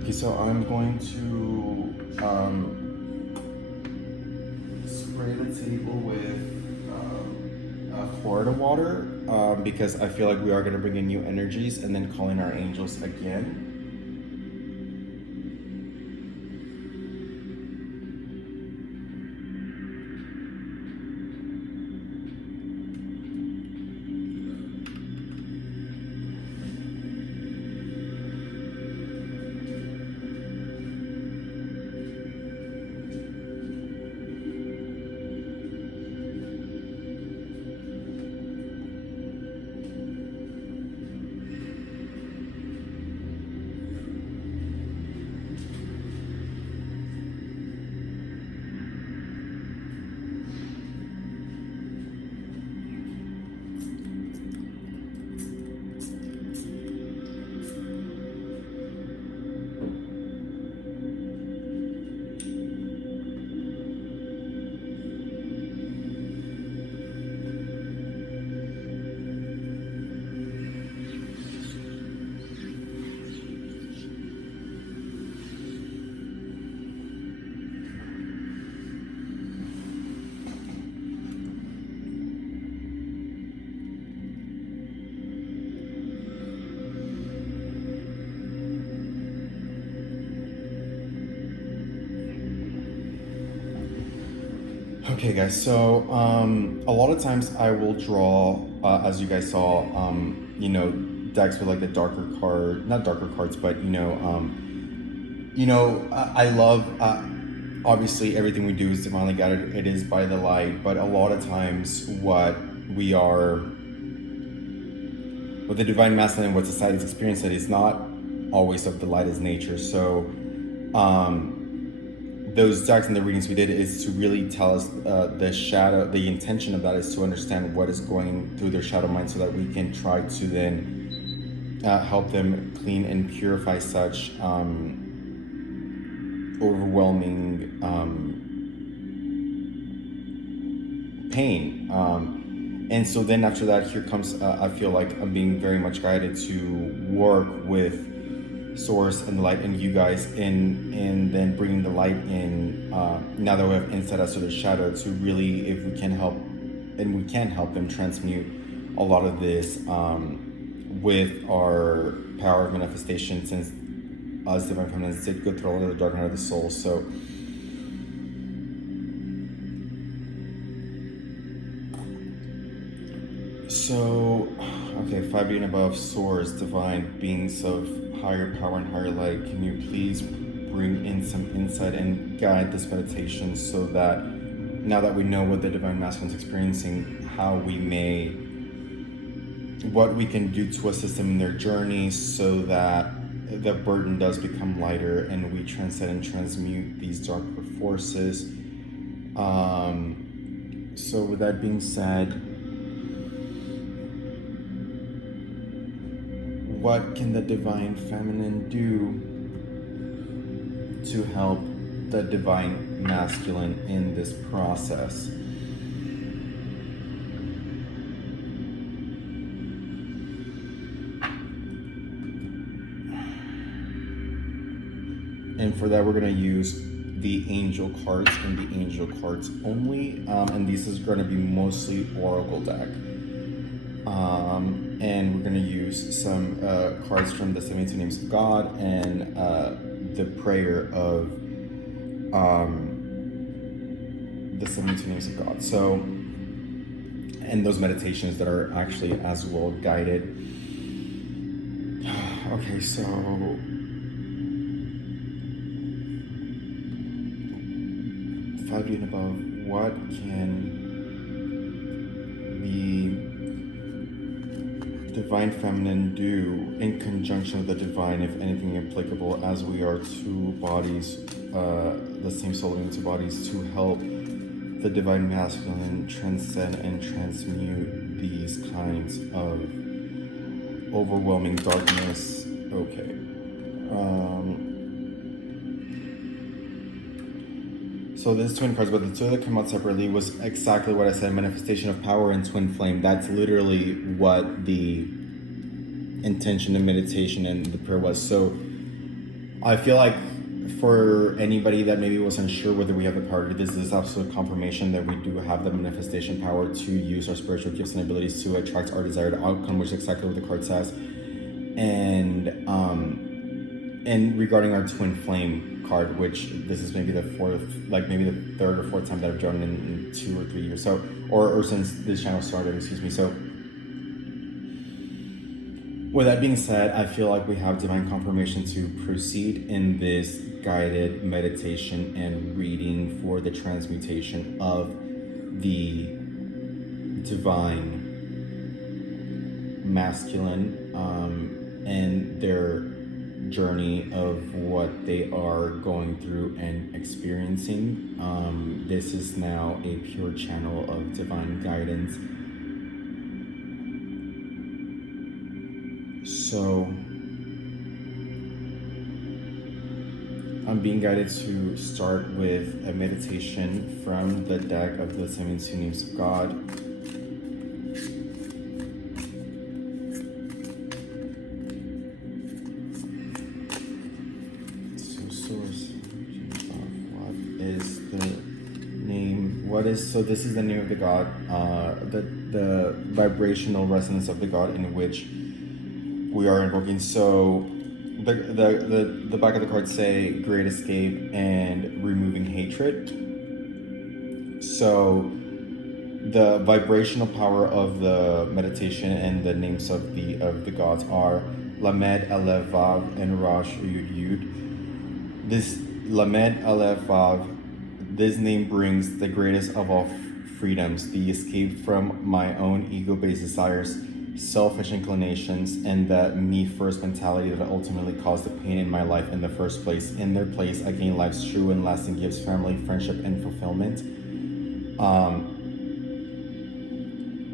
Okay, so I'm going to spray the table with Florida water because I feel like we are going to bring in new energies, and then call in our angels again. Okay, guys, so a lot of times I will draw, as you guys saw, decks with like the darker card, not darker cards, but I love obviously everything we do is divinely guided. It is by the light, but a lot of times what the divine masculine, what society's experiencing is not always of the light as nature. So those decks and the readings we did is to really tell us the intention of that is to understand what is going through their shadow mind, so that we can try to then help them clean and purify such overwhelming pain. And so then after that, here comes, I feel like I'm being very much guided to work with Source and the light and you guys in then bringing the light in, now that we have insight as to the shadow, to really, if we can help, and we can help them transmute a lot of this with our power of manifestation, since us divine feminines did go through a lot of the dark night of the soul. So okay, 5D and above, source, divine beings of higher power and higher light, can you please bring in some insight and guide this meditation, so that now that we know what the divine masculine is experiencing, what we can do to assist them in their journey, so that the burden does become lighter and we transcend and transmute these darker forces. So with that being said, what can the divine feminine do to help the divine masculine in this process? And for that, we're going to use the angel cards and the angel cards only. And this is going to be mostly oracle deck. And we're going to use some cards from the 72 Names of God and the prayer of the 72 Names of God. So, and those meditations that are actually as well guided. Okay, so 5D and above, what can the divine feminine do in conjunction with the divine, if anything applicable, as we are two bodies, the same soul living two bodies, to help the divine masculine transcend and transmute these kinds of overwhelming darkness? Okay. So this twin cards, but the two that came out separately was exactly what I said: manifestation of power and twin flame. That's literally what the intention of meditation and the prayer was. So I feel like for anybody that maybe was unsure whether we have the power to do this, is absolute confirmation that we do have the manifestation power to use our spiritual gifts and abilities to attract our desired outcome, which is exactly what the card says. And regarding our twin flame card, which this is maybe the third or fourth time that I've drawn in 2 or 3 years, so or since this channel started, excuse me. So with that being said, I feel like we have divine confirmation to proceed in this guided meditation and reading for the transmutation of the divine masculine and their journey of what they are going through and experiencing. This is now a pure channel of divine guidance. So I'm being guided to start with a meditation from the deck of the 72 Names of God. So this is the name of the God, the vibrational resonance of the God in which we are invoking. So the back of the cards say great escape and removing hatred. So The vibrational power of the meditation and the names of the gods are Lamed, Aleph, Vav, and Rosh, Yud, Yud. This Lamed, Aleph, Vav, this name brings the greatest of all freedoms, the escape from my own ego-based desires, selfish inclinations, and that me-first mentality that ultimately caused the pain in my life in the first place. In their place, I gain life's true and lasting gifts, family, friendship, and fulfillment.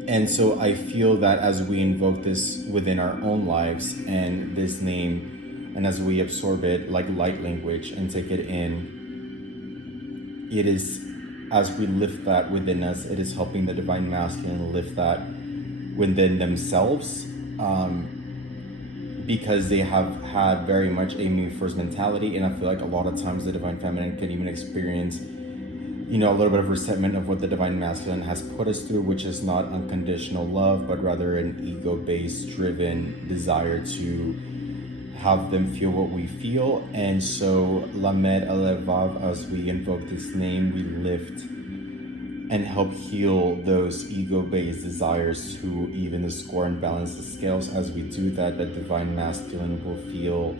And so I feel that as we invoke this within our own lives and this name, and as we absorb it like light language and take it in, it is, as we lift that within us, it is helping the divine masculine lift that within themselves, because they have had very much a me first mentality. And I feel like a lot of times the divine feminine can even experience, a little bit of resentment of what the divine masculine has put us through, which is not unconditional love, but rather an ego-based driven desire to have them feel what we feel. And so Lamed, Aleph, Vav, as we invoke this name, we lift and help heal those ego-based desires to even the score and balance the scales. As we do that, the divine masculine will feel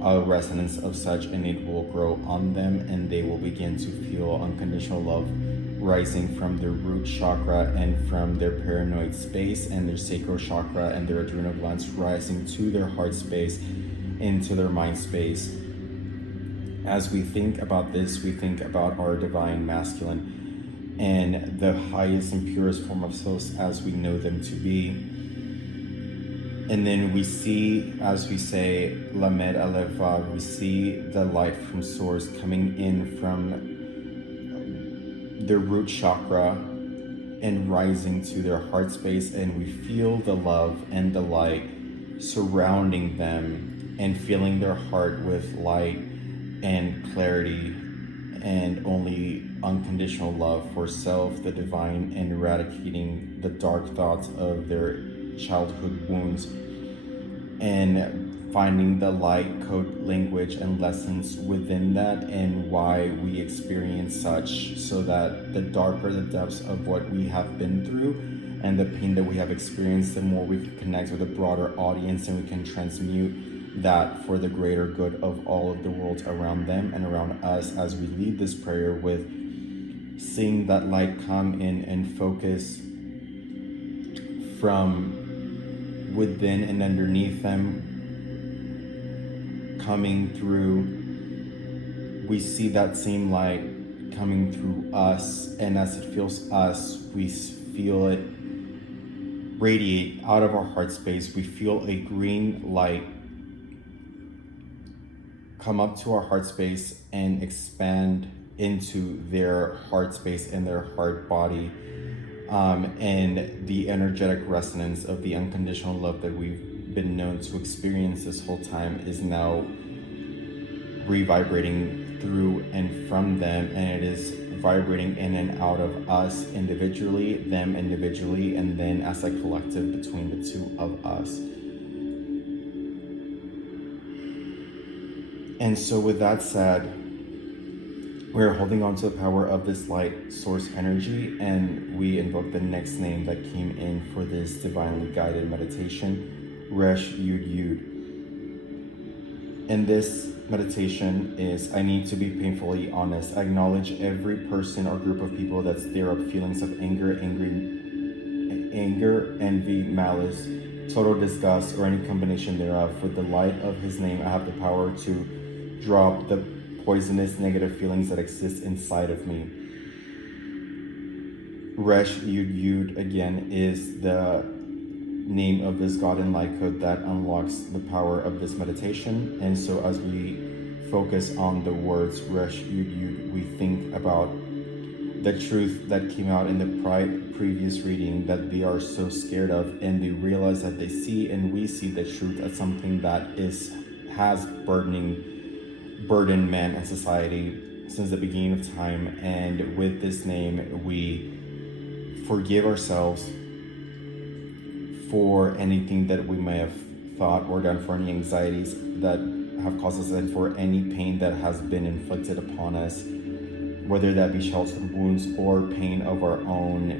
a resonance of such, and it will grow on them, and they will begin to feel unconditional love rising from their root chakra and from their paranoid space, and their sacral chakra and their adrenal glands rising to their heart space, into their mind space. As we think about this, we think about our divine masculine and the highest and purest form of souls as we know them to be. And then we see, as we say, Lamed, Aleph, Vav, we see the light from source coming in from their root chakra and rising to their heart space, and we feel the love and the light surrounding them and filling their heart with light and clarity and only unconditional love for self, the divine, and eradicating the dark thoughts of their childhood wounds, and finding the light code language and lessons within that and why we experience such, so that the darker the depths of what we have been through and the pain that we have experienced, the more we can connect with a broader audience, and we can transmute that for the greater good of all of the worlds around them and around us, as we lead this prayer with seeing that light come in and focus from within and underneath them, coming through. We see that same light coming through us, and as it fills us, we feel it radiate out of our heart space. We feel a green light come up to our heart space and expand into their heart space and their heart body, and the energetic resonance of the unconditional love that we've been known to experience this whole time is now revibrating through and from them, and it is vibrating in and out of us individually, them individually, and then as a collective between the two of us. And so with that said, we're holding on to the power of this light source energy, and we invoke the next name that came in for this divinely guided meditation, Resh Yud Yud. And this meditation is, I need to be painfully honest. I acknowledge every person or group of people that stir up feelings of anger, envy, malice, total disgust, or any combination thereof. For the light of his name, I have the power to drop the poisonous negative feelings that exist inside of me. Resh Yud Yud again is the name of this God in light code that unlocks the power of this meditation. And so as we focus on the words Resh Yud Yud, we think about the truth that came out in the previous reading that they are so scared of, and they realize that they see and we see the truth as something that has burdened man and society since the beginning of time. And with this name, we forgive ourselves for anything that we may have thought or done, for any anxieties that have caused us, and for any pain that has been inflicted upon us, whether that be childhood wounds or pain of our own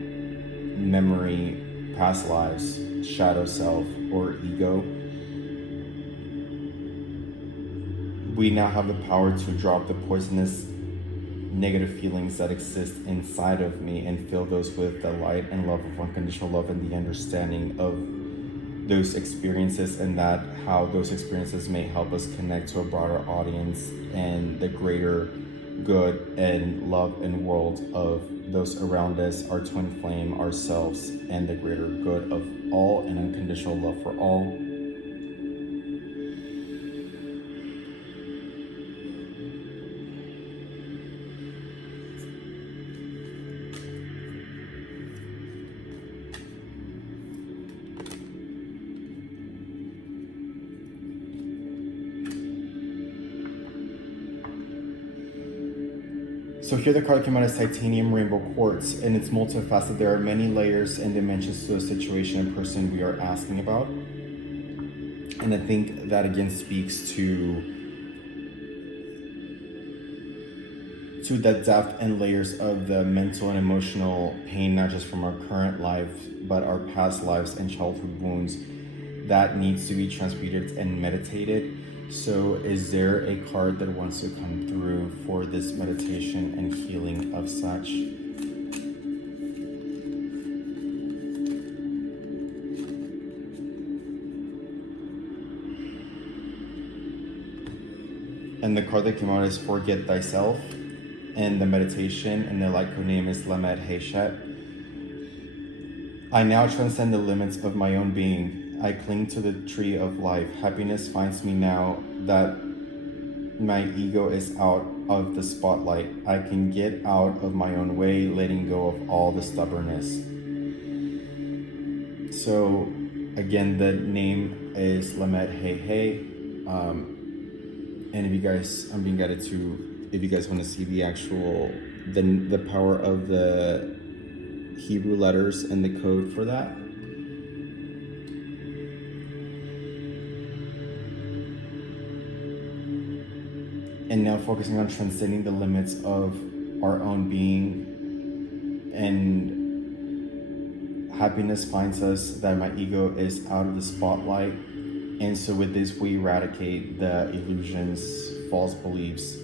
memory, past lives, shadow self, or ego, we now have the power to drop the poisonous negative feelings that exist inside of me and fill those with the light and love of unconditional love and the understanding of those experiences, and that how those experiences may help us connect to a broader audience and the greater good and love and world of those around us, our twin flame, ourselves, and the greater good of all and unconditional love for all. So here the card came out as Titanium Rainbow Quartz, and it's multifaceted. There are many layers and dimensions to a situation and person we are asking about. And I think that again speaks to the depth and layers of the mental and emotional pain, not just from our current life, but our past lives and childhood wounds that needs to be transmuted and meditated. So is there a card that wants to come through for this meditation and healing of such? And the card that came out is Forget Thyself, and the meditation and the light code name is Lamed Heshet. I now transcend the limits of my own being. I cling to the tree of life. Happiness finds me now that my ego is out of the spotlight. I can get out of my own way, letting go of all the stubbornness. So again, the name is Lamed Hey. And if you guys, I'm being guided to, if you guys want to see the actual, the power of the Hebrew letters and the code for that. And now focusing on transcending the limits of our own being, and happiness finds us that my ego is out of the spotlight. And so with this, we eradicate the illusions, false beliefs,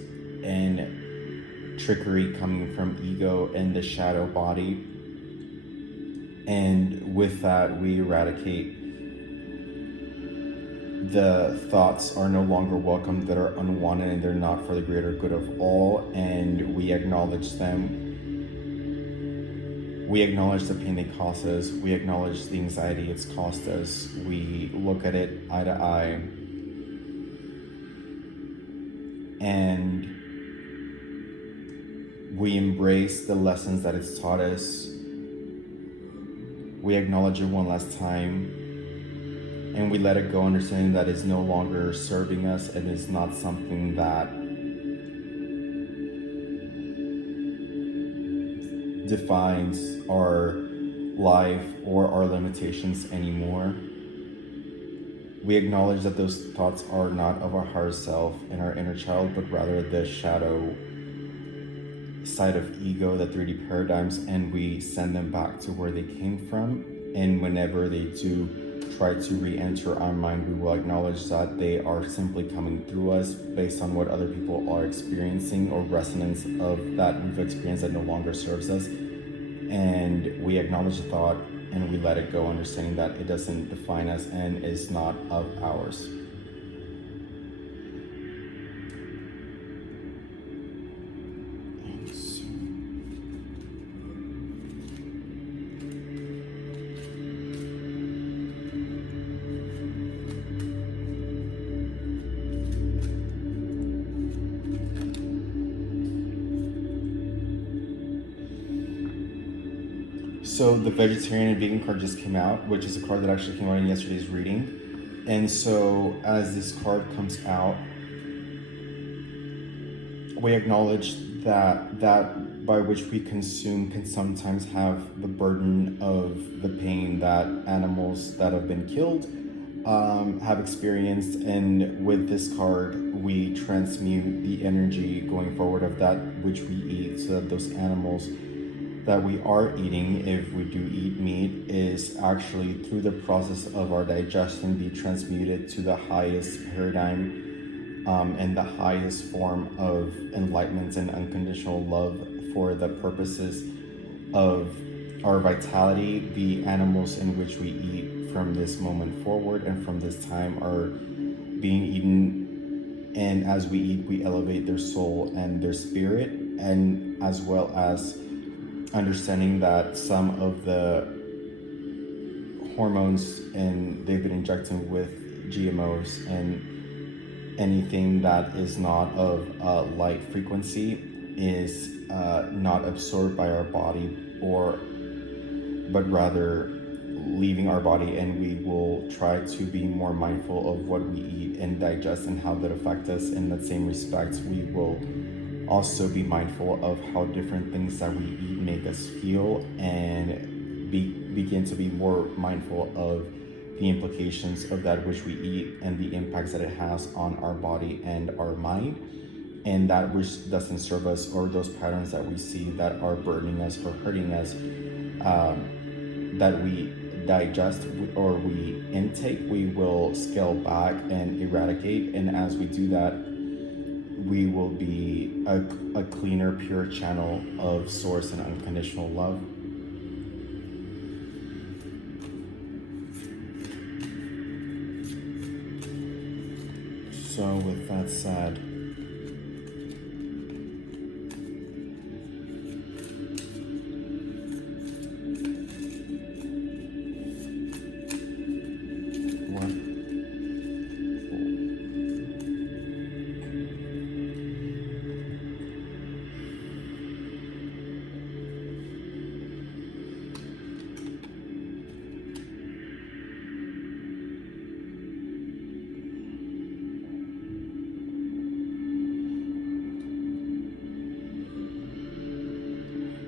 and trickery coming from ego and the shadow body. And with that, we eradicate the thoughts are no longer welcome that are unwanted, and they're not for the greater good of all, and we acknowledge them. We acknowledge the pain they cause us. We acknowledge the anxiety it's cost us. We look at it eye to eye, and we embrace the lessons that it's taught us. We acknowledge it one last time, and we let it go, understanding that it's no longer serving us and is not something that defines our life or our limitations anymore. We acknowledge that those thoughts are not of our higher self and our inner child, but rather the shadow side of ego, the 3D paradigms, and we send them back to where they came from. And whenever they do try to re-enter our mind, we will acknowledge that they are simply coming through us based on what other people are experiencing, or resonance of that we've experienced that no longer serves us. And we acknowledge the thought and we let it go, understanding that it doesn't define us and is not of ours. So the vegetarian and vegan card just came out, which is a card that actually came out in yesterday's reading. And so as this card comes out, we acknowledge that by which we consume can sometimes have the burden of the pain that animals that have been killed have experienced. And with this card, we transmute the energy going forward of that which we eat, so that those animals that we are eating, if we do eat meat, is actually through the process of our digestion be transmuted to the highest paradigm and the highest form of enlightenment and unconditional love for the purposes of our vitality. The animals in which we eat from this moment forward and from this time are being eaten, and as we eat, we elevate their soul and their spirit, and as well as understanding that some of the hormones and they've been injecting with GMOs and anything that is not of light frequency is not absorbed by our body, but rather leaving our body, and we will try to be more mindful of what we eat and digest and how that affects us. In that same respect, we will also be mindful of how different things that we eat make us feel, and begin to be more mindful of the implications of that which we eat and the impacts that it has on our body and our mind, and that which doesn't serve us, or those patterns that we see that are burdening us or hurting us, that we digest or we intake, we will scale back and eradicate. And as we do that, we will be a cleaner, pure channel of source and unconditional love. So with that said,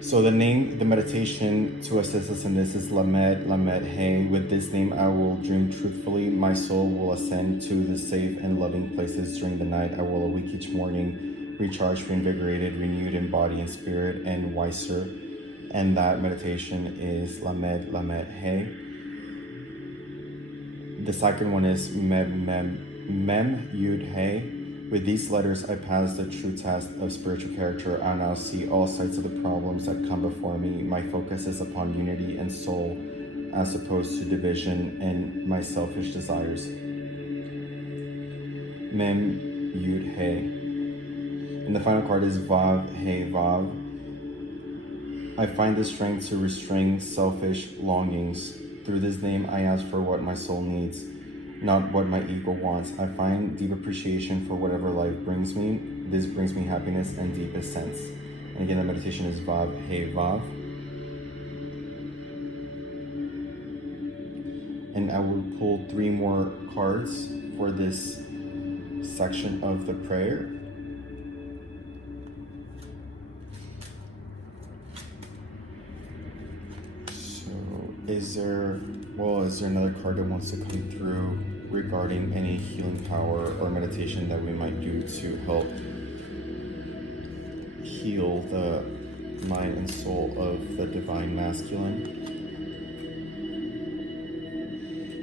so the meditation to assist us in this is Lamed, Lamed Hey. With this name, I will dream truthfully. My soul will ascend to the safe and loving places during the night. I will awake each morning, recharged, reinvigorated, renewed in body and spirit, and wiser. And that meditation is Lamed, Lamed Hey. The second one is Mem, Yud Hey. With these letters, I pass the true test of spiritual character. I now see all sides of the problems that come before me. My focus is upon unity and soul, as opposed to division and my selfish desires. Mem, Yud, He. And the final card is Vav, He, Vav. I find the strength to restrain selfish longings. Through this name, I ask for what my soul needs, not what my ego wants. I find deep appreciation for whatever life brings me. This brings me happiness and deepest sense. And again, the meditation is Vav, Hey, Vav. And I will pull 3 more cards for this section of the prayer. So is there another card that wants to come through regarding any healing power or meditation that we might do to help heal the mind and soul of the divine masculine?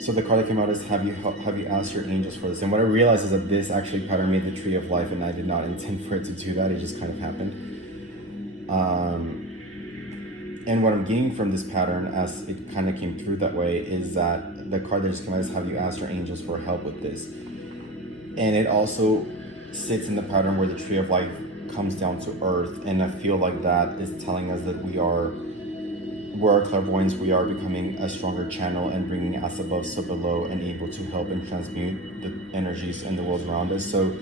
So the card that came out is have you asked your angels for this? And what I realized is that this actually pattern made the Tree of Life, and I did not intend for it to do that. It just kind of happened. And what I'm getting from this pattern, as it kind of came through that way, is that the card that just came out is have you asked your angels for help with this? And it also sits in the pattern where the Tree of Life comes down to earth, and I feel like that is telling us that we're clairvoyants, we are becoming a stronger channel and bringing us above, so below, and able to help and transmute the energies in the world around us. So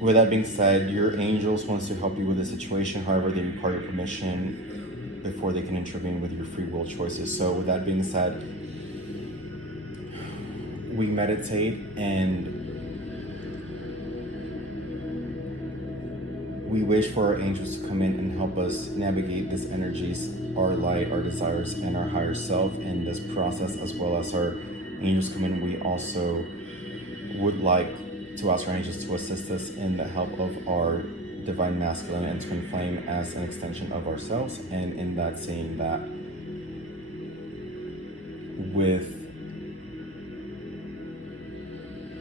with that being said, your angels wants to help you with the situation. However, they require your permission before they can intervene with your free will choices. So with that being said, we meditate and we wish for our angels to come in and help us navigate these energies, our light, our desires, and our higher self in this process. As well as our angels come in, we also would like to ask our angels to assist us in the help of our divine masculine and twin flame as an extension of ourselves, and in that saying that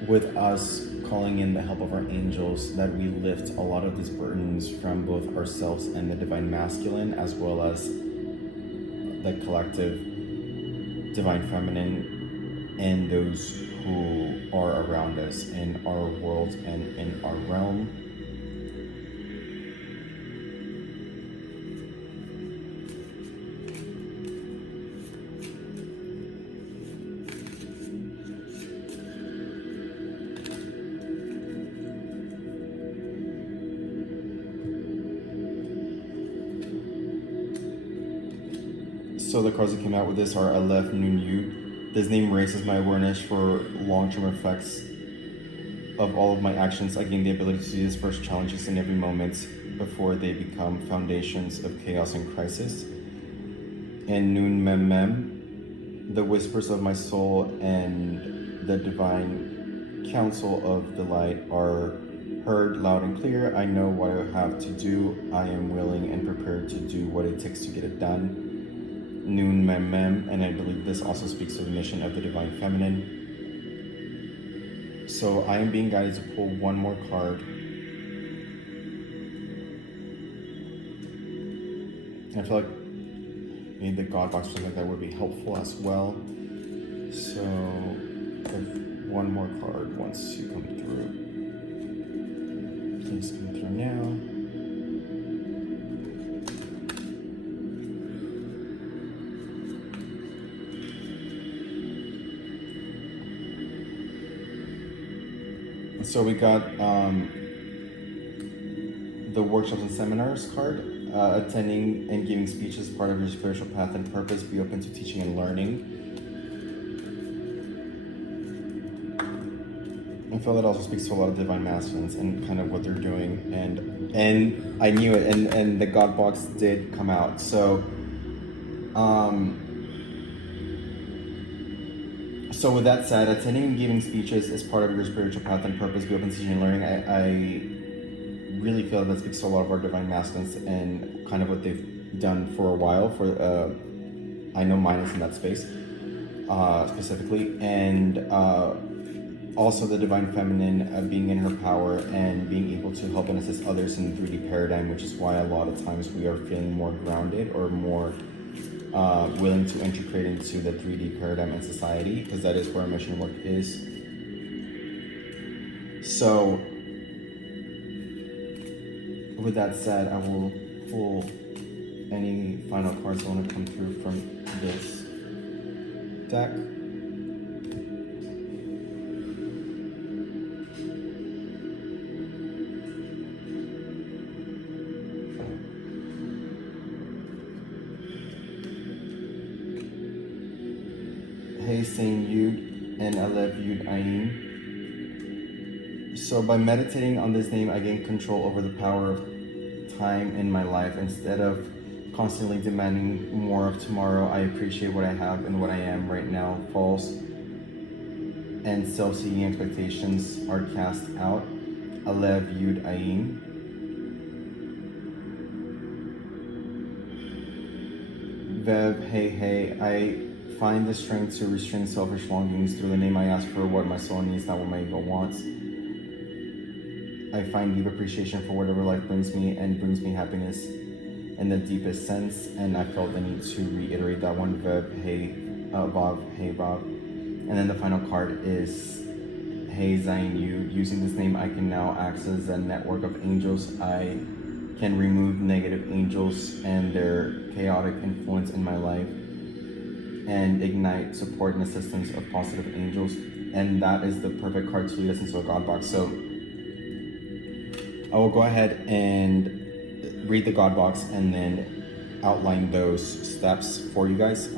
with us calling in the help of our angels, that we lift a lot of these burdens from both ourselves and the divine masculine, as well as the collective divine feminine and those who are around us in our world and in our realm. So the cards that came out with this are Aleph, Nun, Yud. This name raises my awareness for long-term effects of all of my actions. I gain the ability to disperse challenges in every moment before they become foundations of chaos and crisis. And Nun Mem Mem, the whispers of my soul and the divine counsel of the light are heard loud and clear. I know what I have to do. I am willing and prepared to do what it takes to get it done. Nun Mem Mem, and I believe this also speaks to the mission of the divine feminine. So I am being guided to pull one more card. And I feel like maybe the God box or something like that would be helpful as well. So if one more card wants to come through, please come through now. So we got the workshops and seminars card. Attending and giving speeches part of your spiritual path and purpose. Be open to teaching and learning. I feel that also speaks to a lot of divine masculines and kind of what they're doing. And I knew it, and the God box did come out. So So with that said, attending and giving speeches is part of your spiritual path and purpose. Be open to teaching and learning. I really feel that speaks to a lot of our divine masculines and kind of what they've done for a while. I know mine is in that space specifically, and also the divine feminine being in her power and being able to help and assist others in the 3D paradigm, which is why a lot of times we are feeling more grounded or more willing to integrate into the 3D paradigm and society, because that is where our mission work is. So with that said, I will pull any final cards that want to come through from this deck. Hey, Saint Yud and Aleph Yud Ayin. So by meditating on this name, I gain control over the power of time in my life. Instead of constantly demanding more of tomorrow, I appreciate what I have and what I am right now. False and self-seeking expectations are cast out. Aleph Yud Ayin. Vev Hey Hey, I find the strength to restrain selfish longings. Through the name I ask for what my soul needs, not what my ego wants. I find deep appreciation for whatever life brings me and brings me happiness in the deepest sense. And I felt the need to reiterate that one. Vev Hey Vav Hey Vav. And then the final card is Hey Zayin Yu. Using this name, I can now access a network of angels. I can remove negative angels and their chaotic influence in my life and ignite support and assistance of positive angels. And that is the perfect card to lead us into a God box. So I will go ahead and read the God box and then outline those steps for you guys.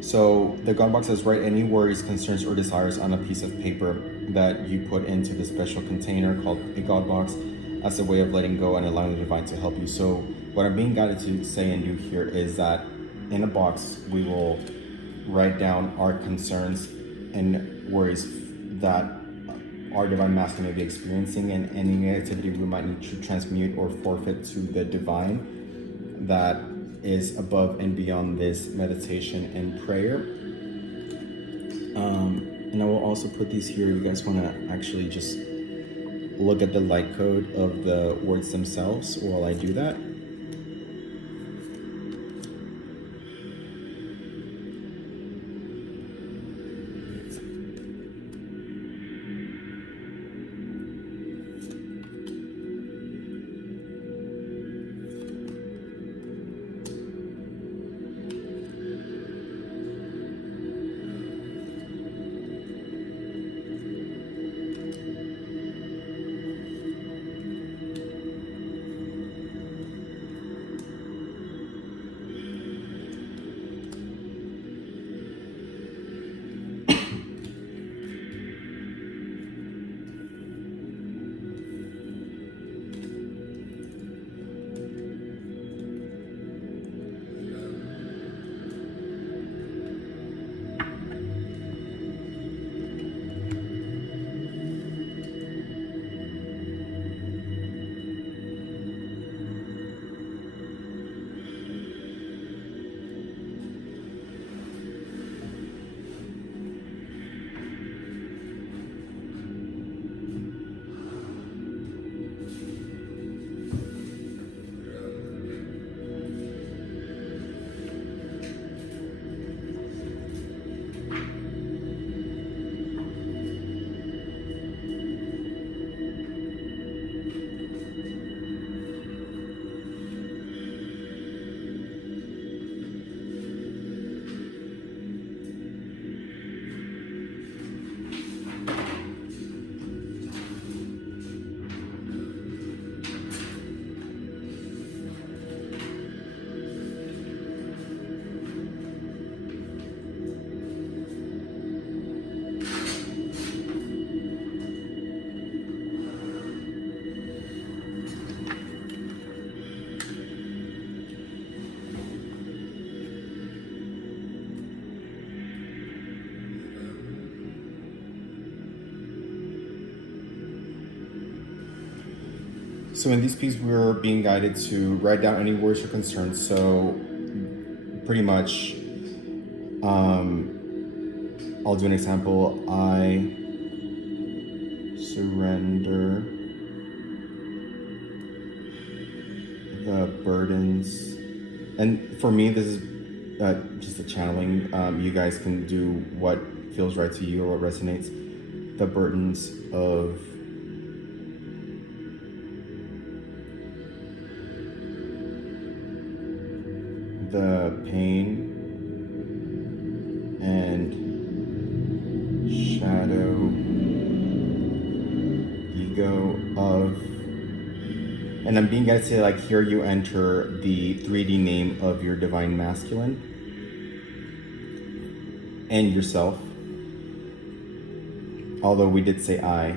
So the God box says, write any worries, concerns, or desires on a piece of paper that you put into the special container called a God box as a way of letting go and allowing the divine to help you. So what I'm being guided to say and do here is that in a box, we will write down our concerns and worries that our divine masculine may be experiencing, and any negativity we might need to transmute or forfeit to the divine that is above and beyond this meditation and prayer. And I will also put these here. You guys want to actually just look at the light code of the words themselves while I do that. So in these pieces, we're being guided to write down any worries or concerns. So pretty much, I'll do an example. I surrender the burdens. And for me, this is just a channeling. You guys can do what feels right to you or what resonates. The burdens of the pain and shadow ego of, and I'm being guided to say, like, here you enter the 3D name of your divine masculine and yourself, although we did say I,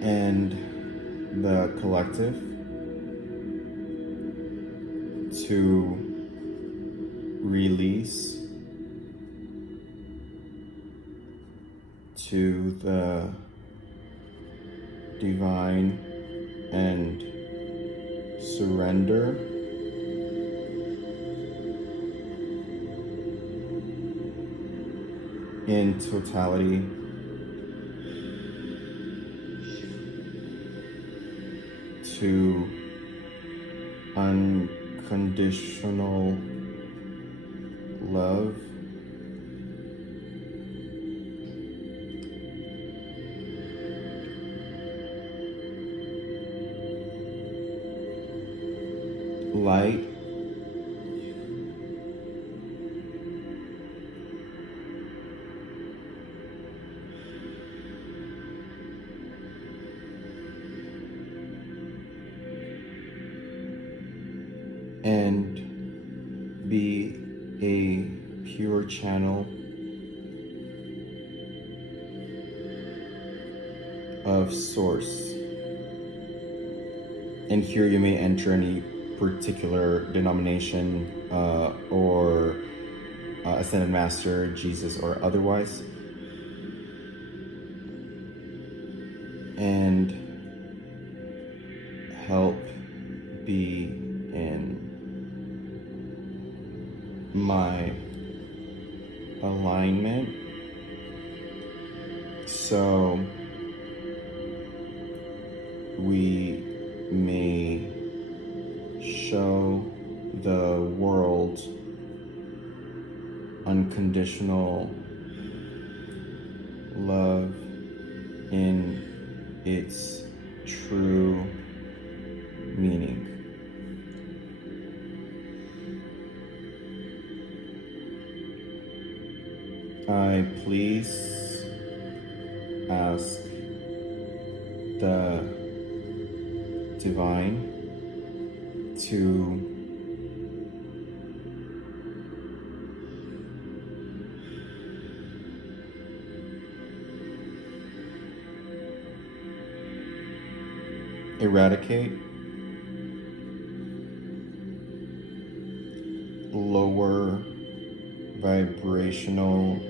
and the collective, to release to the divine and surrender in totality to unconditional love light and be a pure channel of source. And here you may enter any particular denomination or Ascended Master, Jesus, or otherwise. And help be in my alignment so we may show the world unconditional love in its true meaning. I please ask the divine to eradicate lower vibrational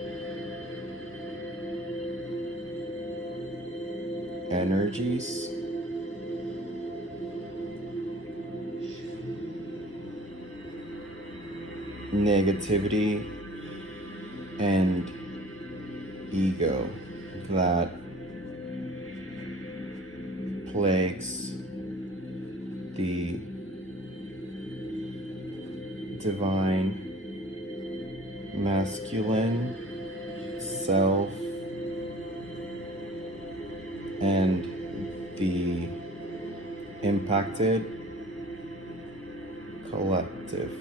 energies, negativity, and ego that plagues the divine masculine self and the impacted collective.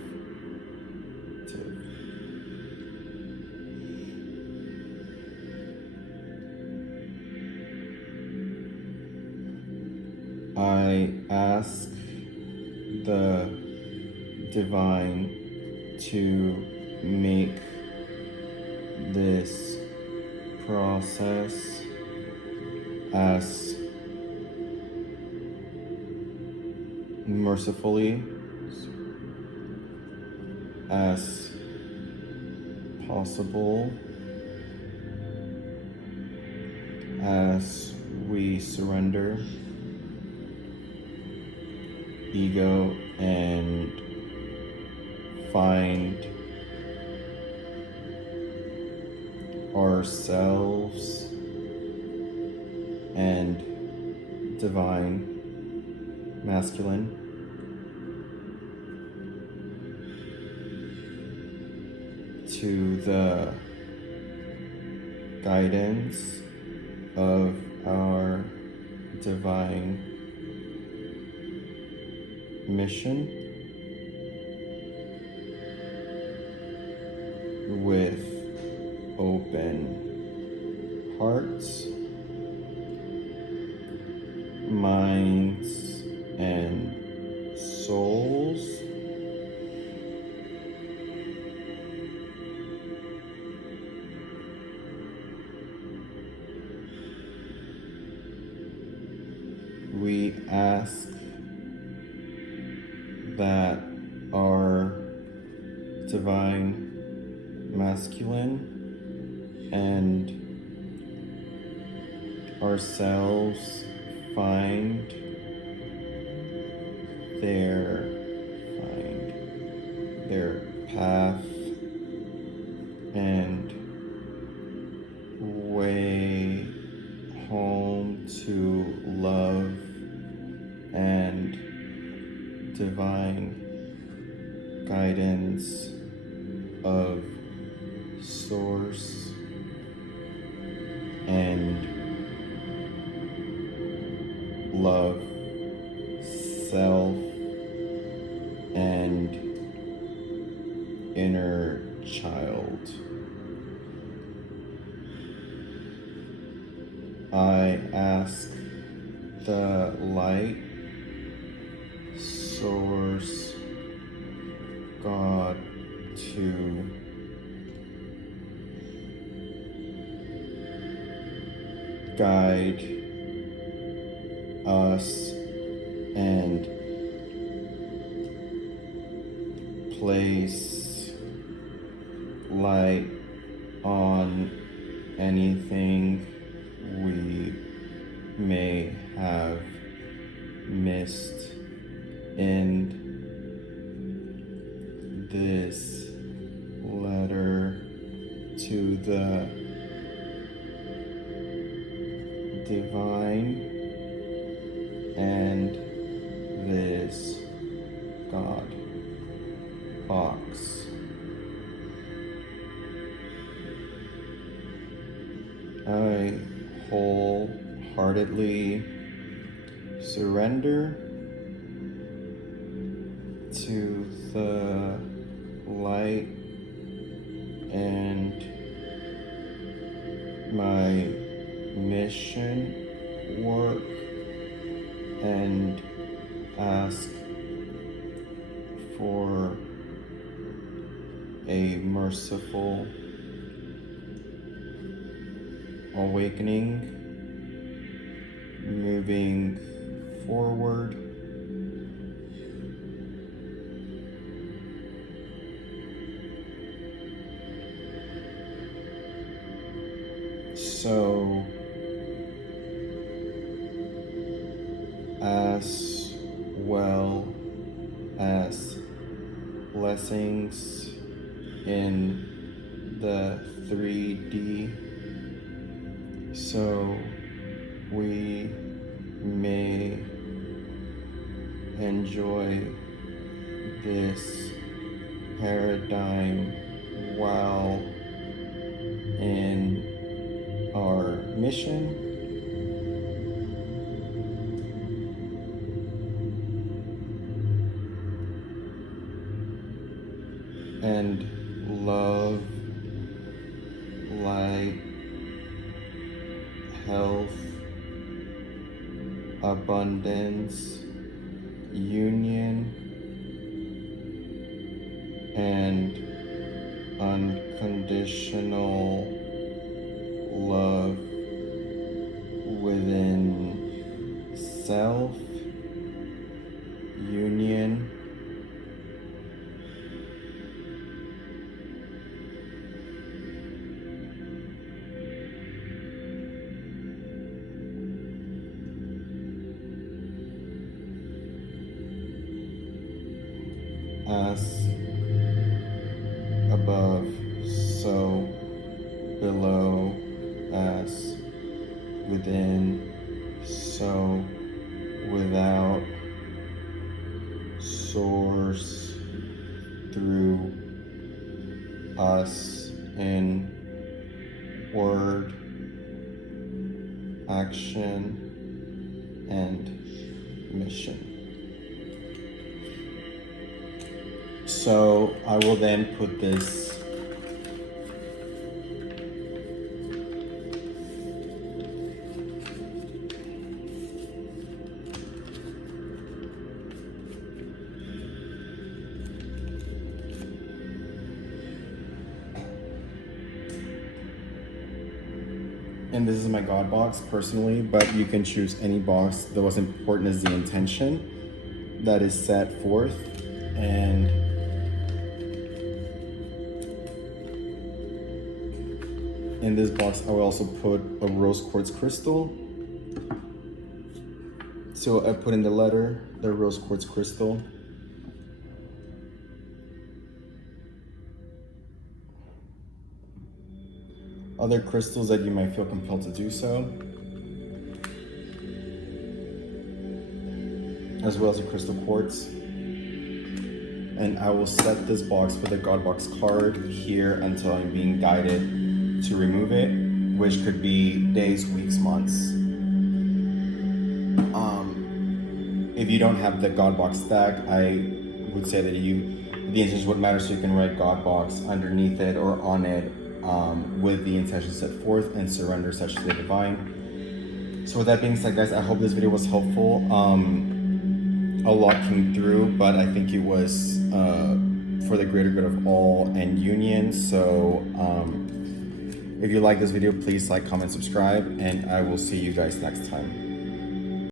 I ask the divine to make this process as mercifully as possible as we surrender ego and find ourselves and divine masculine to the guidance of our divine mission with open hearts, minds, and souls. We ask that our divine masculine and ourselves find their path and way home to love and divine guidance of source and love, self, and inner child. I ask the light source God to guide us and place anything we may have missed in this letter to the divine and this God box. I wholeheartedly surrender to the light and my mission work and ask for a merciful awakening moving forward. So, as well as blessings in the 3D, so we may enjoy this paradigm while in our mission. And love, light, health, abundance, union, and unconditional love within self, union, as above, so below, as within, so without, source through us in word, action, and mission. So I will then put this and this is my God box personally, but you can choose any box. The most important is the intention that is set forth. And in this box, I will also put a rose quartz crystal. So I put in the letter, the rose quartz crystal. Other crystals that you might feel compelled to do so, as well as a crystal quartz. And I will set this box with a God box card here until I'm being guided to remove it, which could be days, weeks, months. If you don't have the God box stack, I would say that the intentions would matter, so you can write God box underneath it or on it with the intention set forth and surrender such to the divine. So with that being said, guys, I hope this video was helpful. A lot came through, but I think it was for the greater good of all and union. So if you like this video, please like, comment, subscribe, and I will see you guys next time.